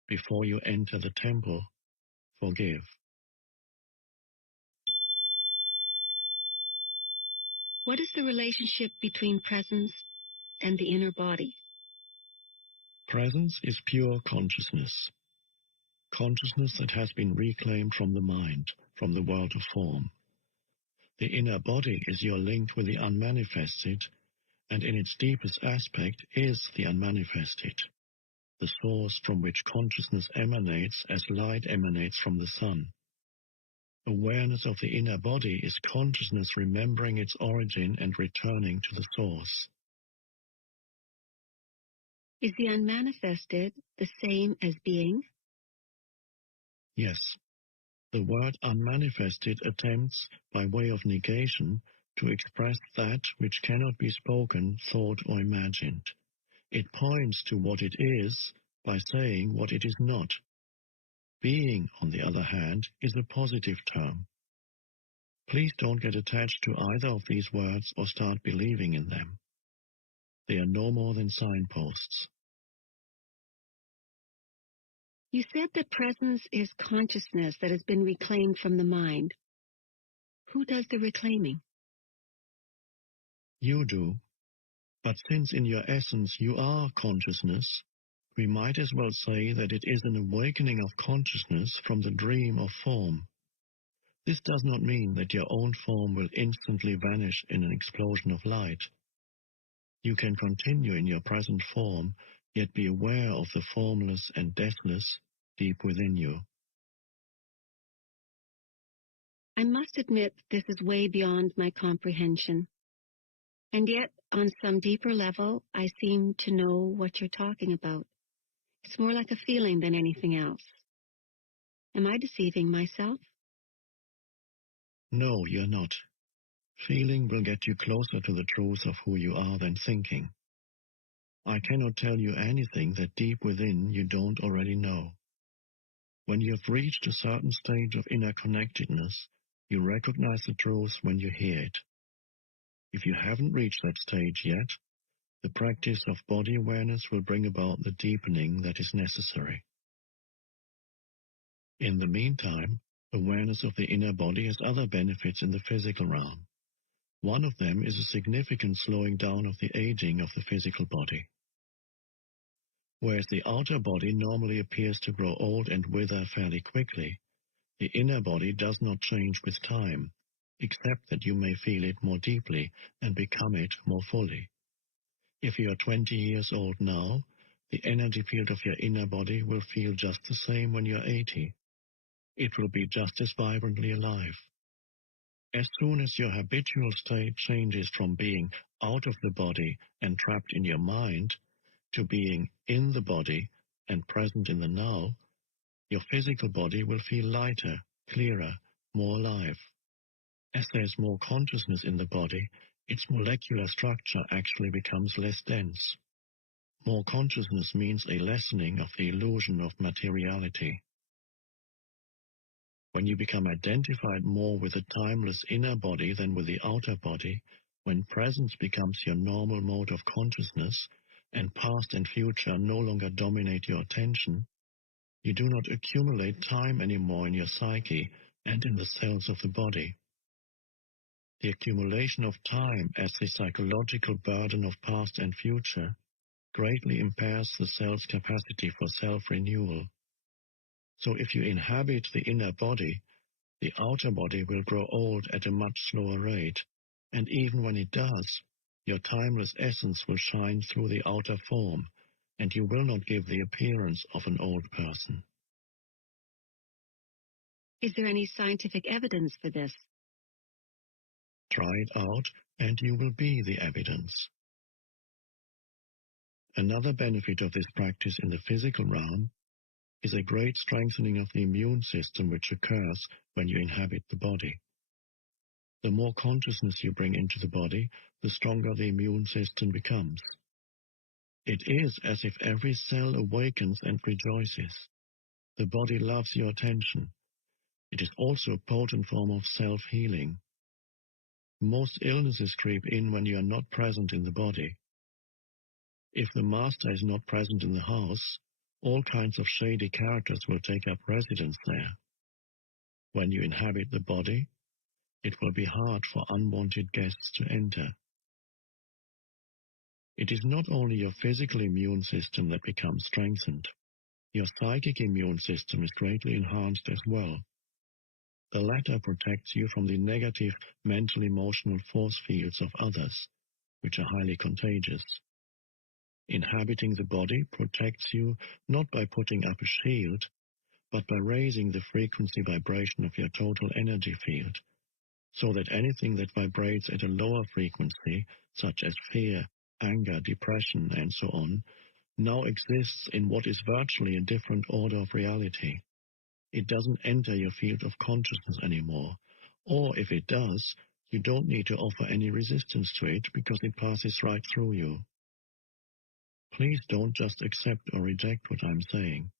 "Before you enter the temple, forgive." What is the relationship between presence and the inner body? Presence is pure consciousness. consciousness that has been reclaimed from the mind, from the world of form. The inner body is your link with the unmanifested, and in its deepest aspect is the unmanifested, the source from which consciousness emanates as light emanates from the sun. Awareness of the inner body is consciousness remembering its origin and returning to the source. Is the unmanifested the same as being? Yes, the word unmanifested attempts, by way of negation, to express that which cannot be spoken, thought, or imagined. It points to what it is by saying what it is not. Being, on the other hand, is a positive term. Please don't get attached to either of these words or start believing in them. They are no more than signposts. You said that presence is consciousness that has been reclaimed from the mind. Who does the reclaiming? You do. But since in your essence you are consciousness, we might as well say that it is an awakening of consciousness from the dream of form. This does not mean that your own form will instantly vanish in an explosion of light. You can continue in your present form, yet be aware of the formless and deathless deep within you. I must admit this is way beyond my comprehension. And yet, on some deeper level, I seem to know what you're talking about. It's more like a feeling than anything else. Am I deceiving myself? No, you're not. Feeling will get you closer to the truth of who you are than thinking. I cannot tell you anything that deep within you don't already know. When you have reached a certain stage of inner connectedness, you recognize the truth when you hear it. If you haven't reached that stage yet, the practice of body awareness will bring about the deepening that is necessary. In the meantime, awareness of the inner body has other benefits in the physical realm. One of them is a significant slowing down of the aging of the physical body. Whereas the outer body normally appears to grow old and wither fairly quickly, the inner body does not change with time, except that you may feel it more deeply and become it more fully. If you are 20 years old now, the energy field of your inner body will feel just the same when you're 80. It will be just as vibrantly alive. As soon as your habitual state changes from being out of the body and trapped in your mind to being in the body and present in the now, your physical body will feel lighter, clearer, more alive. As there's more consciousness in the body, its molecular structure actually becomes less dense. More consciousness means a lessening of the illusion of materiality. When you become identified more with the timeless inner body than with the outer body, when presence becomes your normal mode of consciousness, and past and future no longer dominate your attention, you do not accumulate time anymore in your psyche and in the cells of the body. The accumulation of time as the psychological burden of past and future greatly impairs the cell's capacity for self-renewal. So if you inhabit the inner body, the outer body will grow old at a much slower rate, and even when it does, your timeless essence will shine through the outer form, and you will not give the appearance of an old person. Is there any scientific evidence for this? Try it out, and you will be the evidence. Another benefit of this practice in the physical realm is a great strengthening of the immune system which occurs when you inhabit the body. The more consciousness you bring into the body, the stronger the immune system becomes. It is as if every cell awakens and rejoices. The body loves your attention. It is also a potent form of self-healing. Most illnesses creep in when you are not present in the body. If the master is not present in the house, all kinds of shady characters will take up residence there. When you inhabit the body, it will be hard for unwanted guests to enter. It is not only your physical immune system that becomes strengthened. Your psychic immune system is greatly enhanced as well. The latter protects you from the negative mental-emotional force fields of others, which are highly contagious. Inhabiting the body protects you not by putting up a shield, but by raising the frequency vibration of your total energy field, so that anything that vibrates at a lower frequency, such as fear, anger, depression, and so on, now exists in what is virtually a different order of reality. It doesn't enter your field of consciousness anymore, or if it does, you don't need to offer any resistance to it because it passes right through you. Please don't just accept or reject what I'm saying.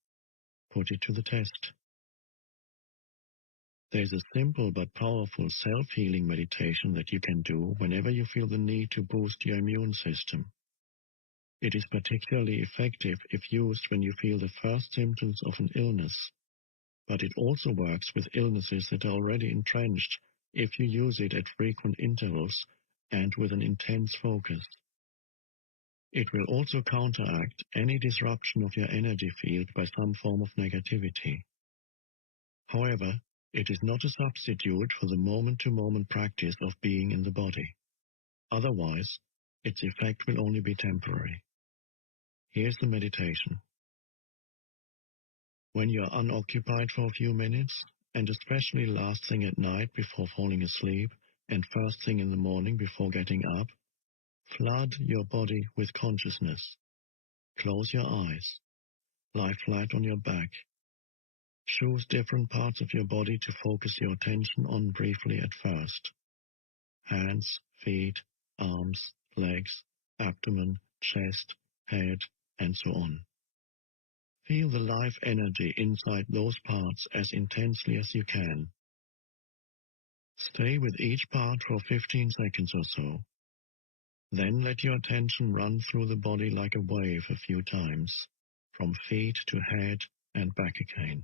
Put it to the test. There's a simple but powerful self-healing meditation that you can do whenever you feel the need to boost your immune system. It is particularly effective if used when you feel the first symptoms of an illness, but it also works with illnesses that are already entrenched if you use it at frequent intervals and with an intense focus. It will also counteract any disruption of your energy field by some form of negativity. However, it is not a substitute for the moment-to-moment practice of being in the body. Otherwise, its effect will only be temporary. Here's the meditation. When you are unoccupied for a few minutes, and especially last thing at night before falling asleep, and first thing in the morning before getting up, flood your body with consciousness. Close your eyes. Lie flat on your back. Choose different parts of your body to focus your attention on briefly at first. Hands, feet, arms, legs, abdomen, chest, head, and so on. Feel the life energy inside those parts as intensely as you can. Stay with each part for 15 seconds or so. Then let your attention run through the body like a wave a few times, from feet to head and back again.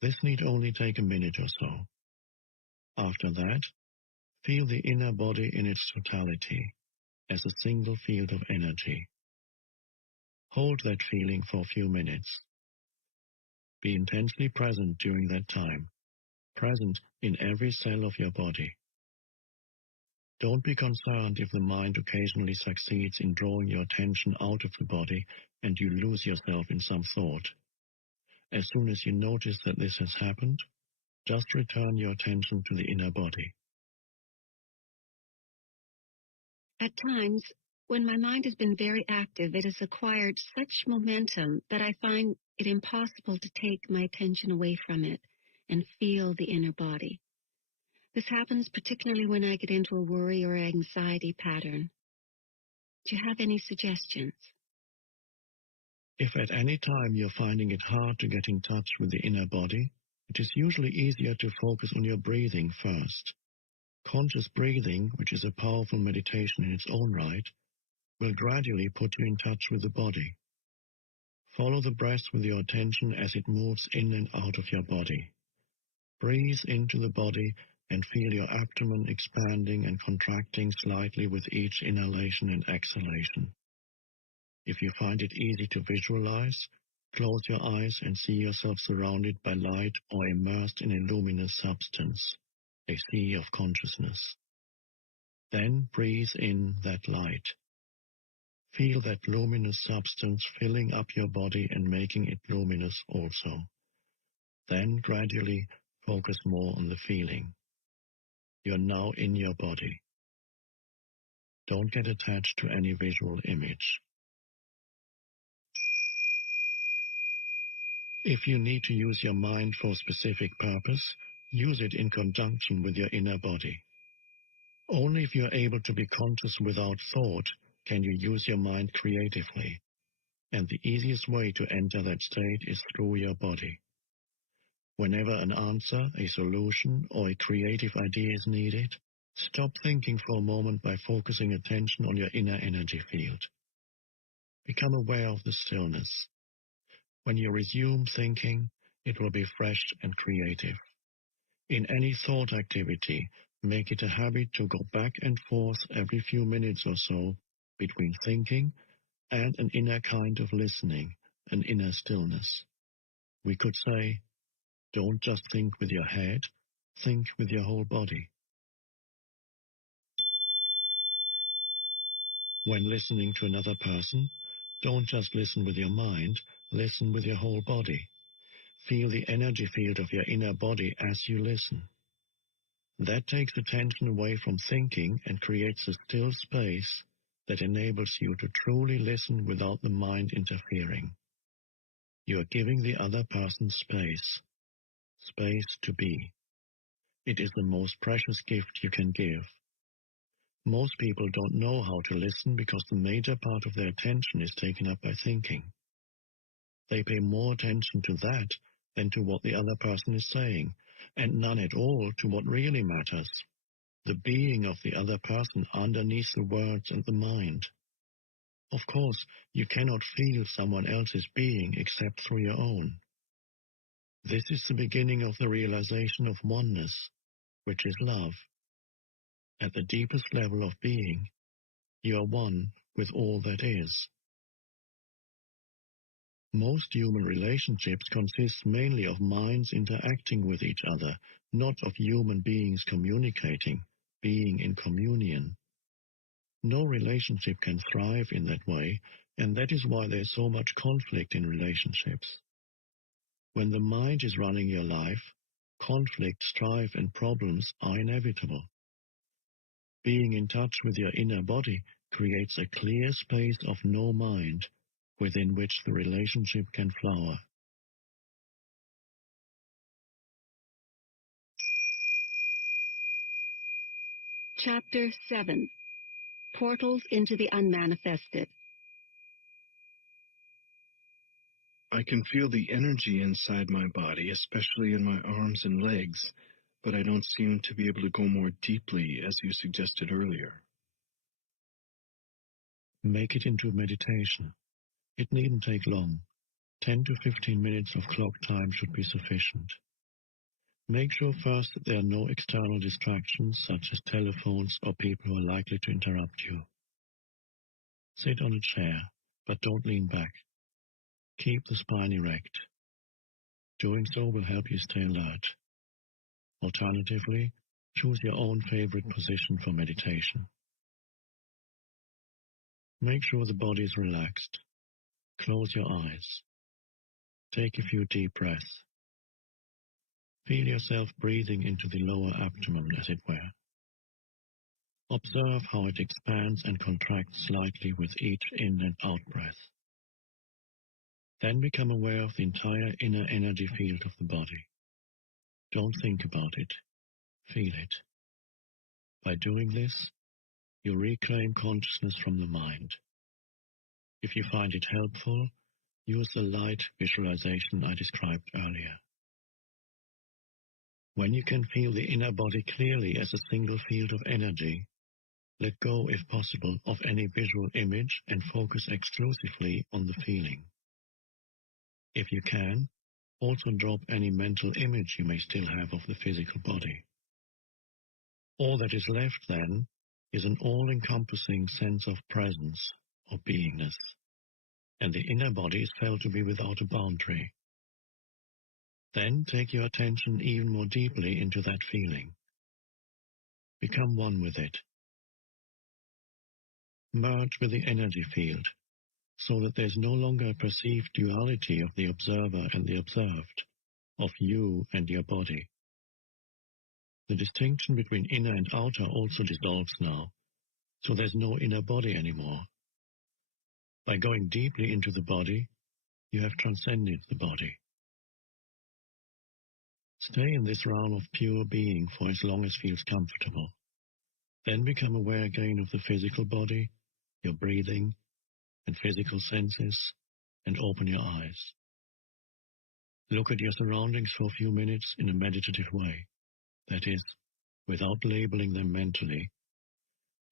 This need only take a minute or so. After that, feel the inner body in its totality, as a single field of energy. Hold that feeling for a few minutes. Be intensely present during that time, present in every cell of your body. Don't be concerned if the mind occasionally succeeds in drawing your attention out of the body and you lose yourself in some thought. As soon as you notice that this has happened, just return your attention to the inner body. At times, when my mind has been very active, it has acquired such momentum that I find it impossible to take my attention away from it and feel the inner body. This happens particularly when I get into a worry or anxiety pattern. Do you have any suggestions? If at any time you're finding it hard to get in touch with the inner body, it is usually easier to focus on your breathing first. Conscious breathing, which is a powerful meditation in its own right, will gradually put you in touch with the body. Follow the breath with your attention as it moves in and out of your body. Breathe into the body and feel your abdomen expanding and contracting slightly with each inhalation and exhalation. If you find it easy to visualize, close your eyes and see yourself surrounded by light or immersed in a luminous substance, a sea of consciousness. Then breathe in that light. Feel that luminous substance filling up your body and making it luminous also. Then gradually focus more on the feeling. You're now in your body. Don't get attached to any visual image. If you need to use your mind for a specific purpose, use it in conjunction with your inner body. Only if you're able to be conscious without thought can you use your mind creatively, and the easiest way to enter that state is through your body. Whenever an answer, a solution, or a creative idea is needed, stop thinking for a moment by focusing attention on your inner energy field. Become aware of the stillness. When you resume thinking, it will be fresh and creative. In any thought activity, make it a habit to go back and forth every few minutes or so between thinking and an inner kind of listening, and inner stillness. We could say, don't just think with your head, think with your whole body. When listening to another person, don't just listen with your mind, listen with your whole body. Feel the energy field of your inner body as you listen. That takes attention away from thinking and creates a still space that enables you to truly listen without the mind interfering. You are giving the other person space to be. It is the most precious gift you can give. Most people don't know how to listen because the major part of their attention is taken up by thinking. They pay more attention to that than to what the other person is saying, and none at all to what really matters, the being of the other person underneath the words and the mind. Of course, you cannot feel someone else's being except through your own. This is the beginning of the realization of oneness, which is love. At the deepest level of being, you are one with all that is. Most human relationships consist mainly of minds interacting with each other, not of human beings communicating, being in communion. No relationship can thrive in that way, and that is why there is so much conflict in relationships. When the mind is running your life, conflict, strife, and problems are inevitable. Being in touch with your inner body creates a clear space of no mind, within which the relationship can flower. Chapter 7. Portals into the Unmanifested. I can feel the energy inside my body, especially in my arms and legs, but I don't seem to be able to go more deeply, as you suggested earlier. Make it into meditation. It needn't take long. 10 to 15 minutes of clock time should be sufficient. Make sure first that there are no external distractions, such as telephones or people who are likely to interrupt you. Sit on a chair, but don't lean back. Keep the spine erect. Doing so will help you stay alert. Alternatively, choose your own favorite position for meditation. Make sure the body is relaxed. Close your eyes. Take a few deep breaths. Feel yourself breathing into the lower abdomen, as it were. Observe how it expands and contracts slightly with each in and out breath. Then become aware of the entire inner energy field of the body. Don't think about it. Feel it. By doing this, you reclaim consciousness from the mind. If you find it helpful, use the light visualization I described earlier. When you can feel the inner body clearly as a single field of energy, let go, if possible, of any visual image and focus exclusively on the feeling. If you can, also drop any mental image you may still have of the physical body. All that is left, then, is an all-encompassing sense of presence or beingness, and the inner body is felt to be without a boundary. Then take your attention even more deeply into that feeling. Become one with it. Merge with the energy field, so that there is no longer a perceived duality of the observer and the observed, of you and your body. The distinction between inner and outer also dissolves now, so there's no inner body anymore. By going deeply into the body, you have transcended the body. Stay in this realm of pure being for as long as feels comfortable. Then become aware again of the physical body, your breathing, and physical senses, and open your eyes. Look at your surroundings for a few minutes in a meditative way, that is, without labeling them mentally,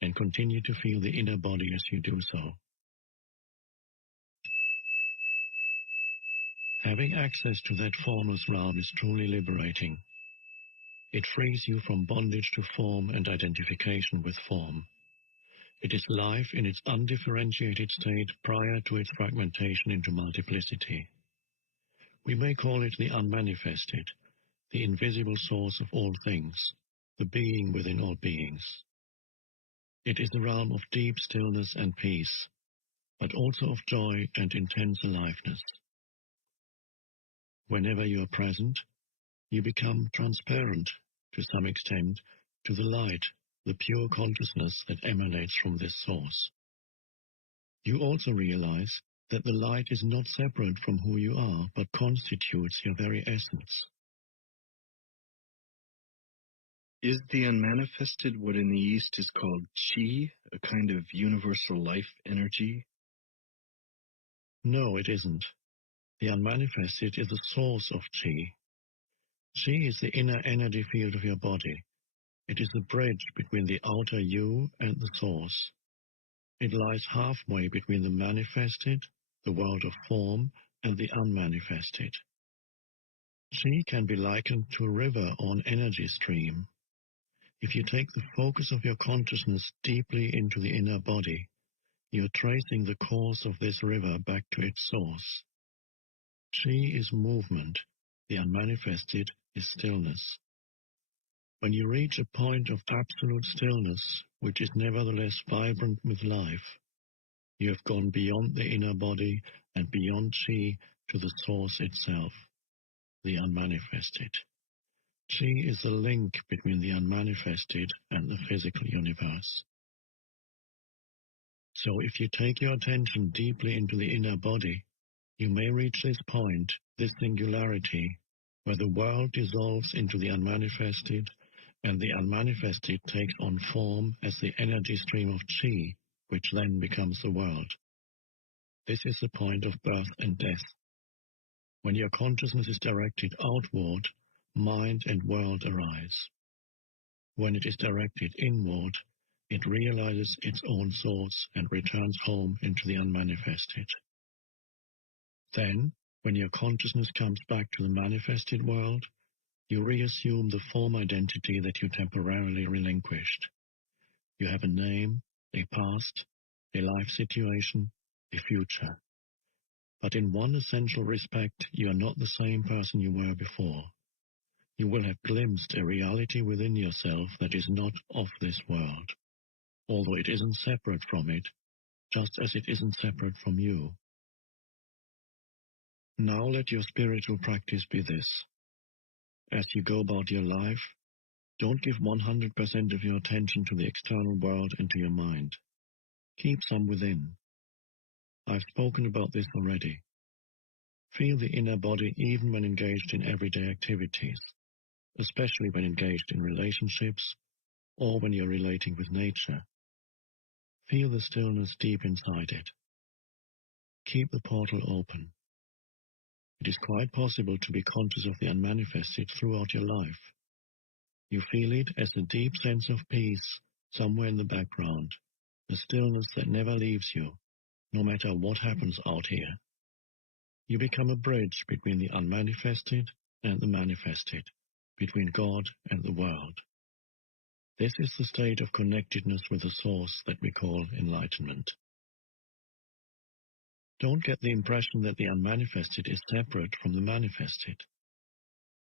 and continue to feel the inner body as you do so. Having access to that formless realm is truly liberating. It frees you from bondage to form and identification with form. It is life in its undifferentiated state prior to its fragmentation into multiplicity. We may call it the unmanifested, the invisible source of all things, the being within all beings. It is the realm of deep stillness and peace, but also of joy and intense aliveness. Whenever you are present, you become transparent, to some extent, to the light, the pure consciousness that emanates from this source. You also realize that the light is not separate from who you are, but constitutes your very essence. Is the unmanifested what in the East is called chi, a kind of universal life energy? No, it isn't. The unmanifested is the source of chi. Chi is the inner energy field of your body. It is the bridge between the outer you and the source. It lies halfway between the manifested, the world of form, and the unmanifested. Chi can be likened to a river or an energy stream. If you take the focus of your consciousness deeply into the inner body, you are tracing the course of this river back to its source. Chi is movement, the unmanifested is stillness. When you reach a point of absolute stillness, which is nevertheless vibrant with life, you have gone beyond the inner body and beyond Chi to the source itself, the unmanifested. Chi is the link between the unmanifested and the physical universe. So if you take your attention deeply into the inner body, you may reach this point, this singularity, where the world dissolves into the unmanifested, and the unmanifested takes on form as the energy stream of Chi, which then becomes the world. This is the point of birth and death. When your consciousness is directed outward, mind and world arise. When it is directed inward, it realizes its own source and returns home into the unmanifested. Then, when your consciousness comes back to the manifested world, you reassume the form identity that you temporarily relinquished. You have a name, a past, a life situation, a future. But in one essential respect, you are not the same person you were before. You will have glimpsed a reality within yourself that is not of this world, although it isn't separate from it, just as it isn't separate from you. Now let your spiritual practice be this. As you go about your life, don't give 100% of your attention to the external world and to your mind. Keep some within. I've spoken about this already. Feel the inner body even when engaged in everyday activities, especially when engaged in relationships or when you're relating with nature. Feel the stillness deep inside it. Keep the portal open. It is quite possible to be conscious of the unmanifested throughout your life. You feel it as a deep sense of peace somewhere in the background, a stillness that never leaves you, no matter what happens out here. You become a bridge between the unmanifested and the manifested, between God and the world. This is the state of connectedness with the source that we call enlightenment. Don't get the impression that the unmanifested is separate from the manifested.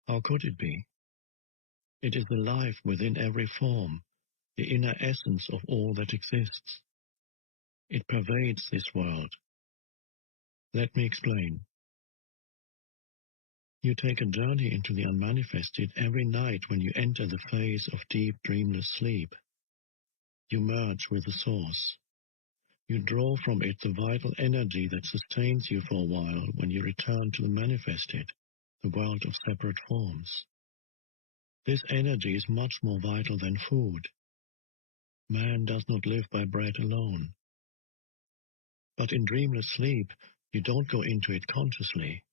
How could it be? It is the life within every form, the inner essence of all that exists. It pervades this world. Let me explain. You take a journey into the unmanifested every night when you enter the phase of deep dreamless sleep. You merge with the source. You draw from it the vital energy that sustains you for a while when you return to the manifested, the world of separate forms. This energy is much more vital than food. Man does not live by bread alone. But in dreamless sleep, you don't go into it consciously.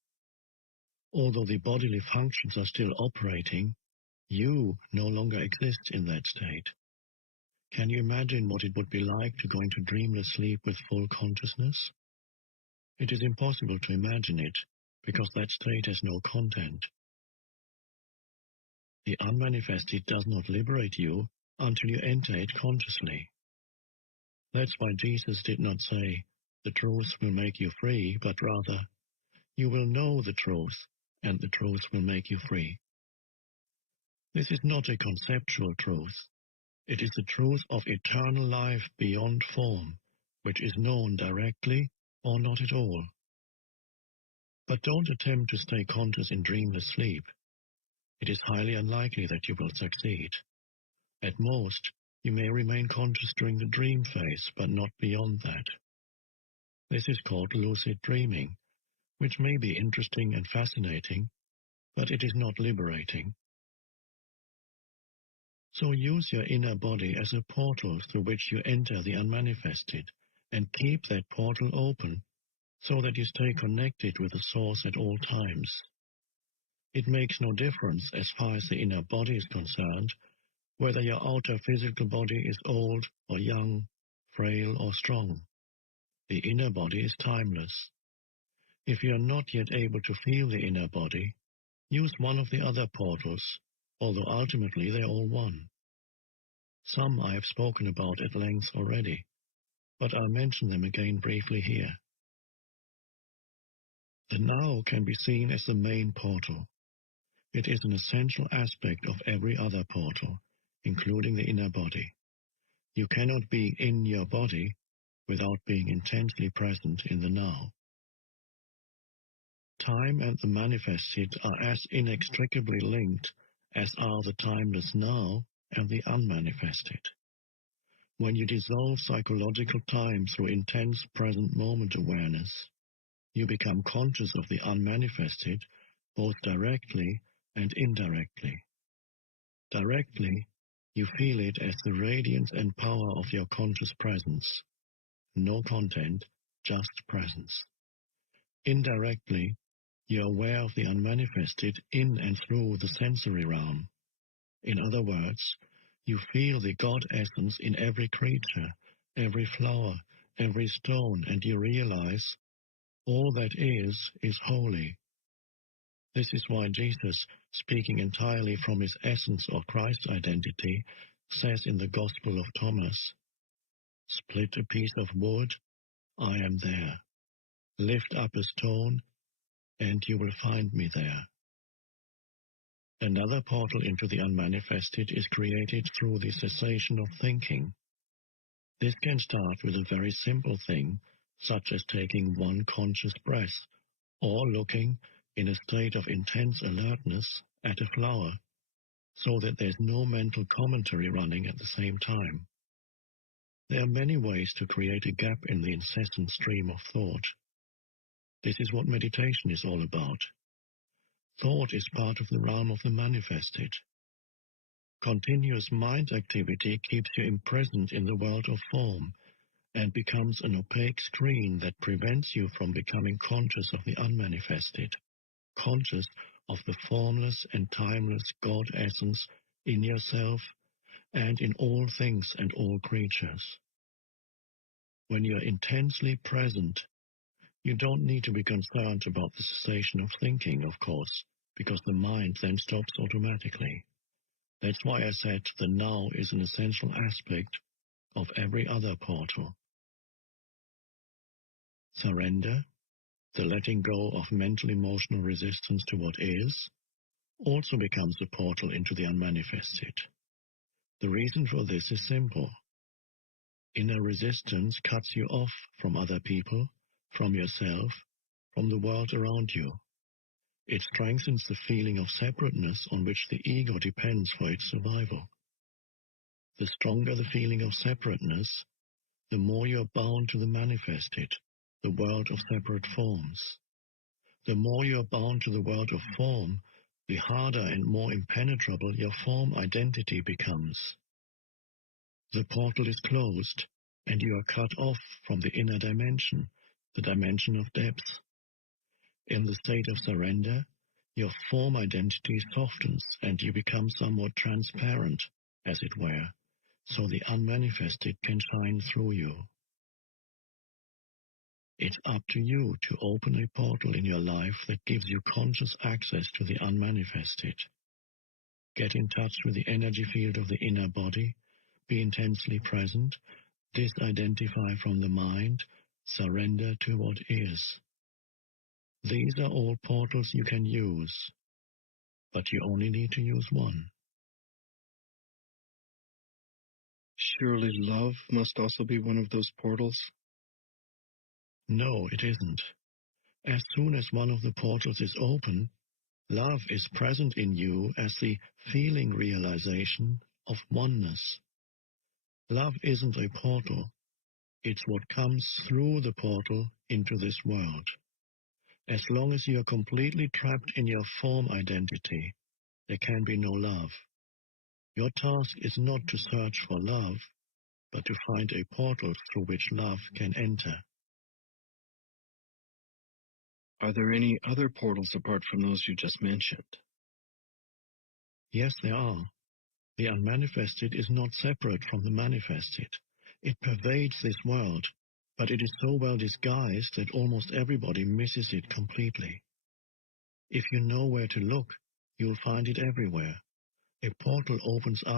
Although the bodily functions are still operating, you no longer exist in that state. Can you imagine what it would be like to go into dreamless sleep with full consciousness? It is impossible to imagine it, because that state has no content. The unmanifested does not liberate you until you enter it consciously. That's why Jesus did not say, "The truth will make you free," but rather, "You will know the truth, and the truth will make you free." This is not a conceptual truth. It is the truth of eternal life beyond form, which is known directly or not at all. But don't attempt to stay conscious in dreamless sleep. It is highly unlikely that you will succeed. At most, you may remain conscious during the dream phase, but not beyond that. This is called lucid dreaming, which may be interesting and fascinating, but it is not liberating. So use your inner body as a portal through which you enter the unmanifested, and keep that portal open so that you stay connected with the source at all times. It makes no difference as far as the inner body is concerned, whether your outer physical body is old or young, frail or strong. The inner body is timeless. If you are not yet able to feel the inner body, use one of the other portals, although ultimately they are all one. Some I have spoken about at length already, but I'll mention them again briefly here. The now can be seen as the main portal. It is an essential aspect of every other portal, including the inner body. You cannot be in your body without being intensely present in the now. Time and the manifested are as inextricably linked as are the timeless now and the unmanifested. When you dissolve psychological time through intense present moment awareness, you become conscious of the unmanifested both directly and indirectly. Directly, you feel it as the radiance and power of your conscious presence. No content, just presence. Indirectly, you are aware of the unmanifested in and through the sensory realm. In other words, you feel the God essence in every creature, every flower, every stone, and you realize all that is holy. This is why Jesus, speaking entirely from his essence or Christ identity, says in the Gospel of Thomas, "Split a piece of wood, I am there. Lift up a stone, and you will find me there." Another portal into the unmanifested is created through the cessation of thinking. This can start with a very simple thing, such as taking one conscious breath, or looking, in a state of intense alertness, at a flower, so that there's no mental commentary running at the same time. There are many ways to create a gap in the incessant stream of thought. This is what meditation is all about. Thought is part of the realm of the manifested. Continuous mind activity keeps you imprisoned in the world of form and becomes an opaque screen that prevents you from becoming conscious of the unmanifested, conscious of the formless and timeless God essence in yourself and in all things and all creatures. When you are intensely present, you don't need to be concerned about the cessation of thinking, of course, because the mind then stops automatically. That's why I said the now is an essential aspect of every other portal. Surrender, the letting go of mental emotional resistance to what is, also becomes a portal into the unmanifested. The reason for this is simple. Inner resistance cuts you off from other people, from yourself, from the world around you. It strengthens the feeling of separateness on which the ego depends for its survival. The stronger the feeling of separateness, the more you are bound to the manifested, the world of separate forms. The more you are bound to the world of form, the harder and more impenetrable your form identity becomes. The portal is closed, and you are cut off from the inner dimension, the dimension of depth. In the state of surrender, your form identity softens, and you become somewhat transparent, as it were, so the unmanifested can shine through you. It's up to you to open a portal in your life that gives you conscious access to the unmanifested. Get in touch with the energy field of the inner body, be intensely present, Disidentify from the mind, surrender to what is. These are all portals you can use, but you only need to use one. Surely love must also be one of those portals? No, it isn't. As soon as one of the portals is open, love is present in you as the feeling realization of oneness. Love isn't a portal. It's what comes through the portal into this world. As long as you are completely trapped in your form identity, there can be no love. Your task is not to search for love, but to find a portal through which love can enter. Are there any other portals apart from those you just mentioned? Yes, there are. The unmanifested is not separate from the manifested. It pervades this world, but it is so well disguised that almost everybody misses it completely. If you know where to look, you'll find it everywhere. A portal opens up